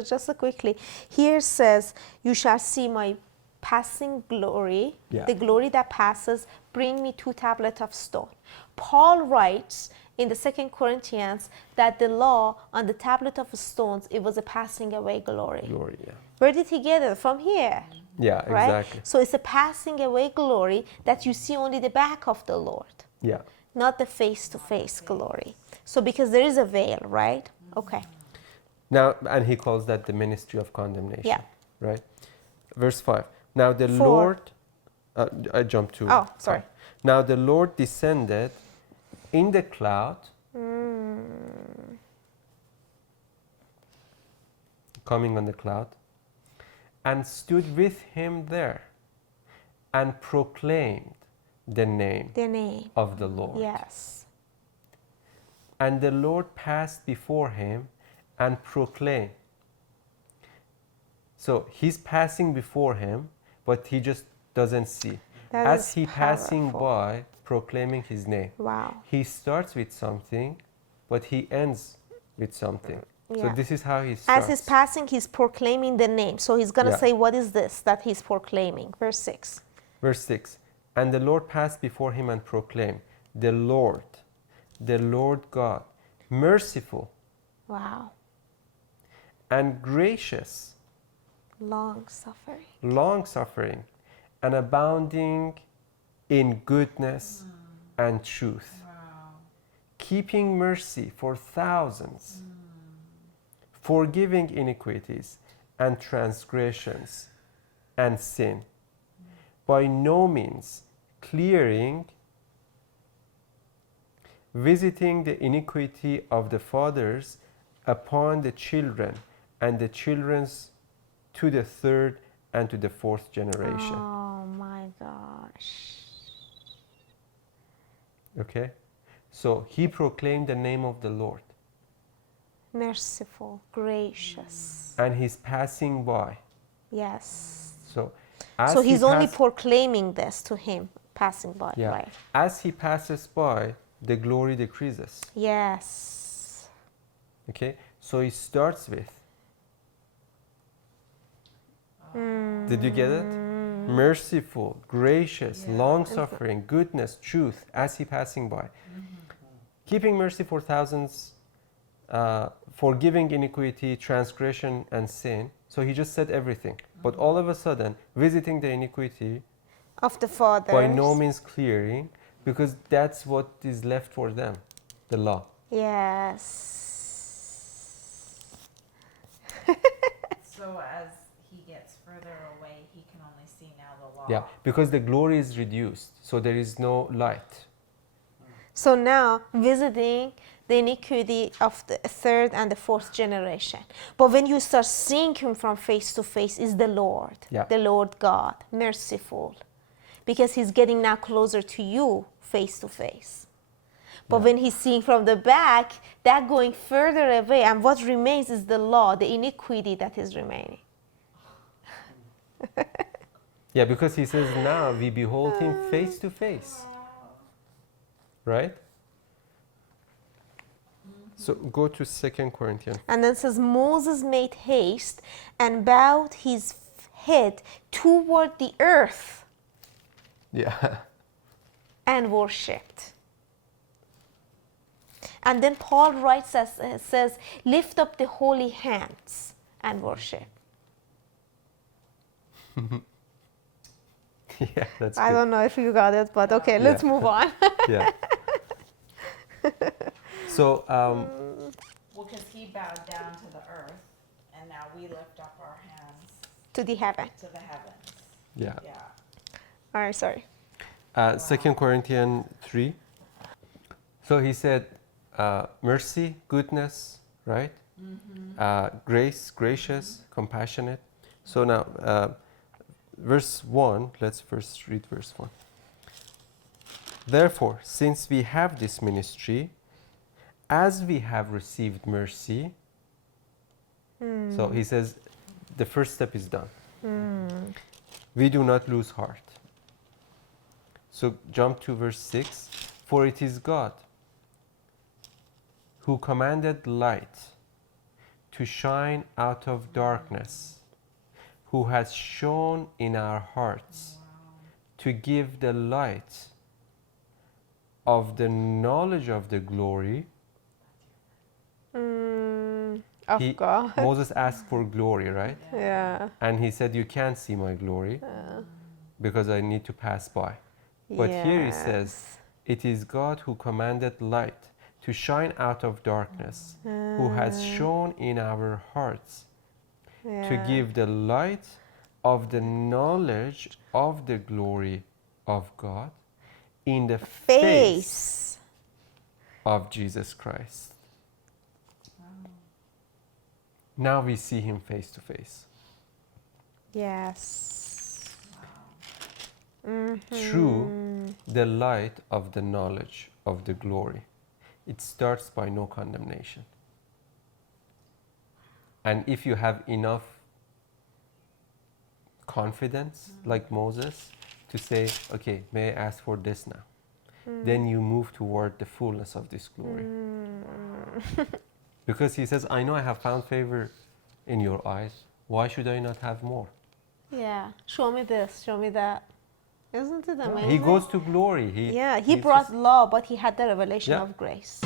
just quickly, here says, you shall see my passing glory, Yeah. the glory that passes, bring me 2 tablets of stone. Paul writes in the 2 Corinthians that the law on the tablet of stones, it was a passing away glory. Glory, yeah. Where did he get it? From here. Yeah, Right? exactly. So it's a passing away glory that you see only the back of the Lord, Yeah. not the face-to-face glory. So because there is a veil, right? Okay. Now, and he calls that the ministry of condemnation. Yeah. Right? Verse 5. Now the 4. Lord, I jumped to. Oh, sorry. 5. Now the Lord descended in the cloud, coming on the cloud, and stood with him there and proclaimed the name The name. of the Lord. Yes. And the Lord passed before him and proclaimed. So he's passing before him, but he just doesn't see. That As is he passing powerful. by, proclaiming his name. Wow. He starts with something, but he ends with something. So Yeah. this is how he starts. As he's passing, he's proclaiming the name. So he's going to Yeah. say, what is this that he's proclaiming? Verse 6. Verse 6. And the Lord passed before him and proclaimed, the Lord God, merciful Wow. and gracious, Long suffering. long-suffering, and abounding in goodness and truth, keeping mercy for thousands, forgiving iniquities and transgressions and sin, by no means clearing, visiting the iniquity of the fathers upon the children, and the children's to the 3rd and to the 4th generation. Oh my gosh. Okay? So he proclaimed the name of the Lord, Merciful, gracious. and he's passing by. Yes. So, as So he he's only pass- proclaiming this to him, passing by, yeah. right? As he passes by, the glory decreases. Yes. Okay? So he starts with. Did you get it? Merciful, gracious, long-suffering, goodness, truth, as he passing by. Keeping mercy for thousands, forgiving iniquity, transgression, and sin. So he just said everything. But all of a sudden, visiting the iniquity, Of the fathers. by no means clearing, because that's what is left for them, the law. Yes. So as he gets further away, he can only see now the law. Yeah, because the glory is reduced, so there is no light. So now visiting the iniquity of the 3rd and the 4th generation. But when you start seeing him from face to face, is the Lord, Yeah. the Lord God, merciful, because he's getting now closer to you face to face. But Yeah. when he's seeing from the back, that going further away, and what remains is the law, the iniquity that is remaining. Yeah, because he says now we behold him face to face. Right? So go to 2 Corinthians. And then it says, Moses made haste and bowed his head toward the earth Yeah. and worshipped. And then Paul writes, says, lift up the holy hands and worship. Yeah, that's I good. don't know if you got it, but okay, let's Yeah. move on. Yeah. So, Well, because he bowed down to the earth, and now we lift up our hands To the heaven. to the heavens. yeah. Yeah. All right, sorry. 2 Corinthians 3. So he said, mercy, goodness, right? Grace, gracious, compassionate. So now, verse 1, let's first read verse 1. Therefore, since we have this ministry, as we have received mercy, so he says the first step is done. We do not lose heart. So jump to verse 6. For it is God who commanded light to shine out of darkness, who has shone in our hearts to give the light of the knowledge of the glory. Of God. Moses asked for glory, right? Yeah. And he said, you can't see my glory because I need to pass by. But here he says, it is God who commanded light to shine out of darkness, who has shone in our hearts to give the light of the knowledge of the glory of God in the face of Jesus Christ. Now we see him face to face. Yes. Through the light of the knowledge of the glory. It starts by no condemnation. And if you have enough confidence, like Moses, to say, okay, may I ask for this now? Then you move toward the fullness of this glory. Because he says, I know I have found favor in your eyes. Why should I not have more? Yeah. Show me this, show me that. Isn't it amazing? He goes to glory. He he's brought just- law, but he had the revelation Yeah. of grace.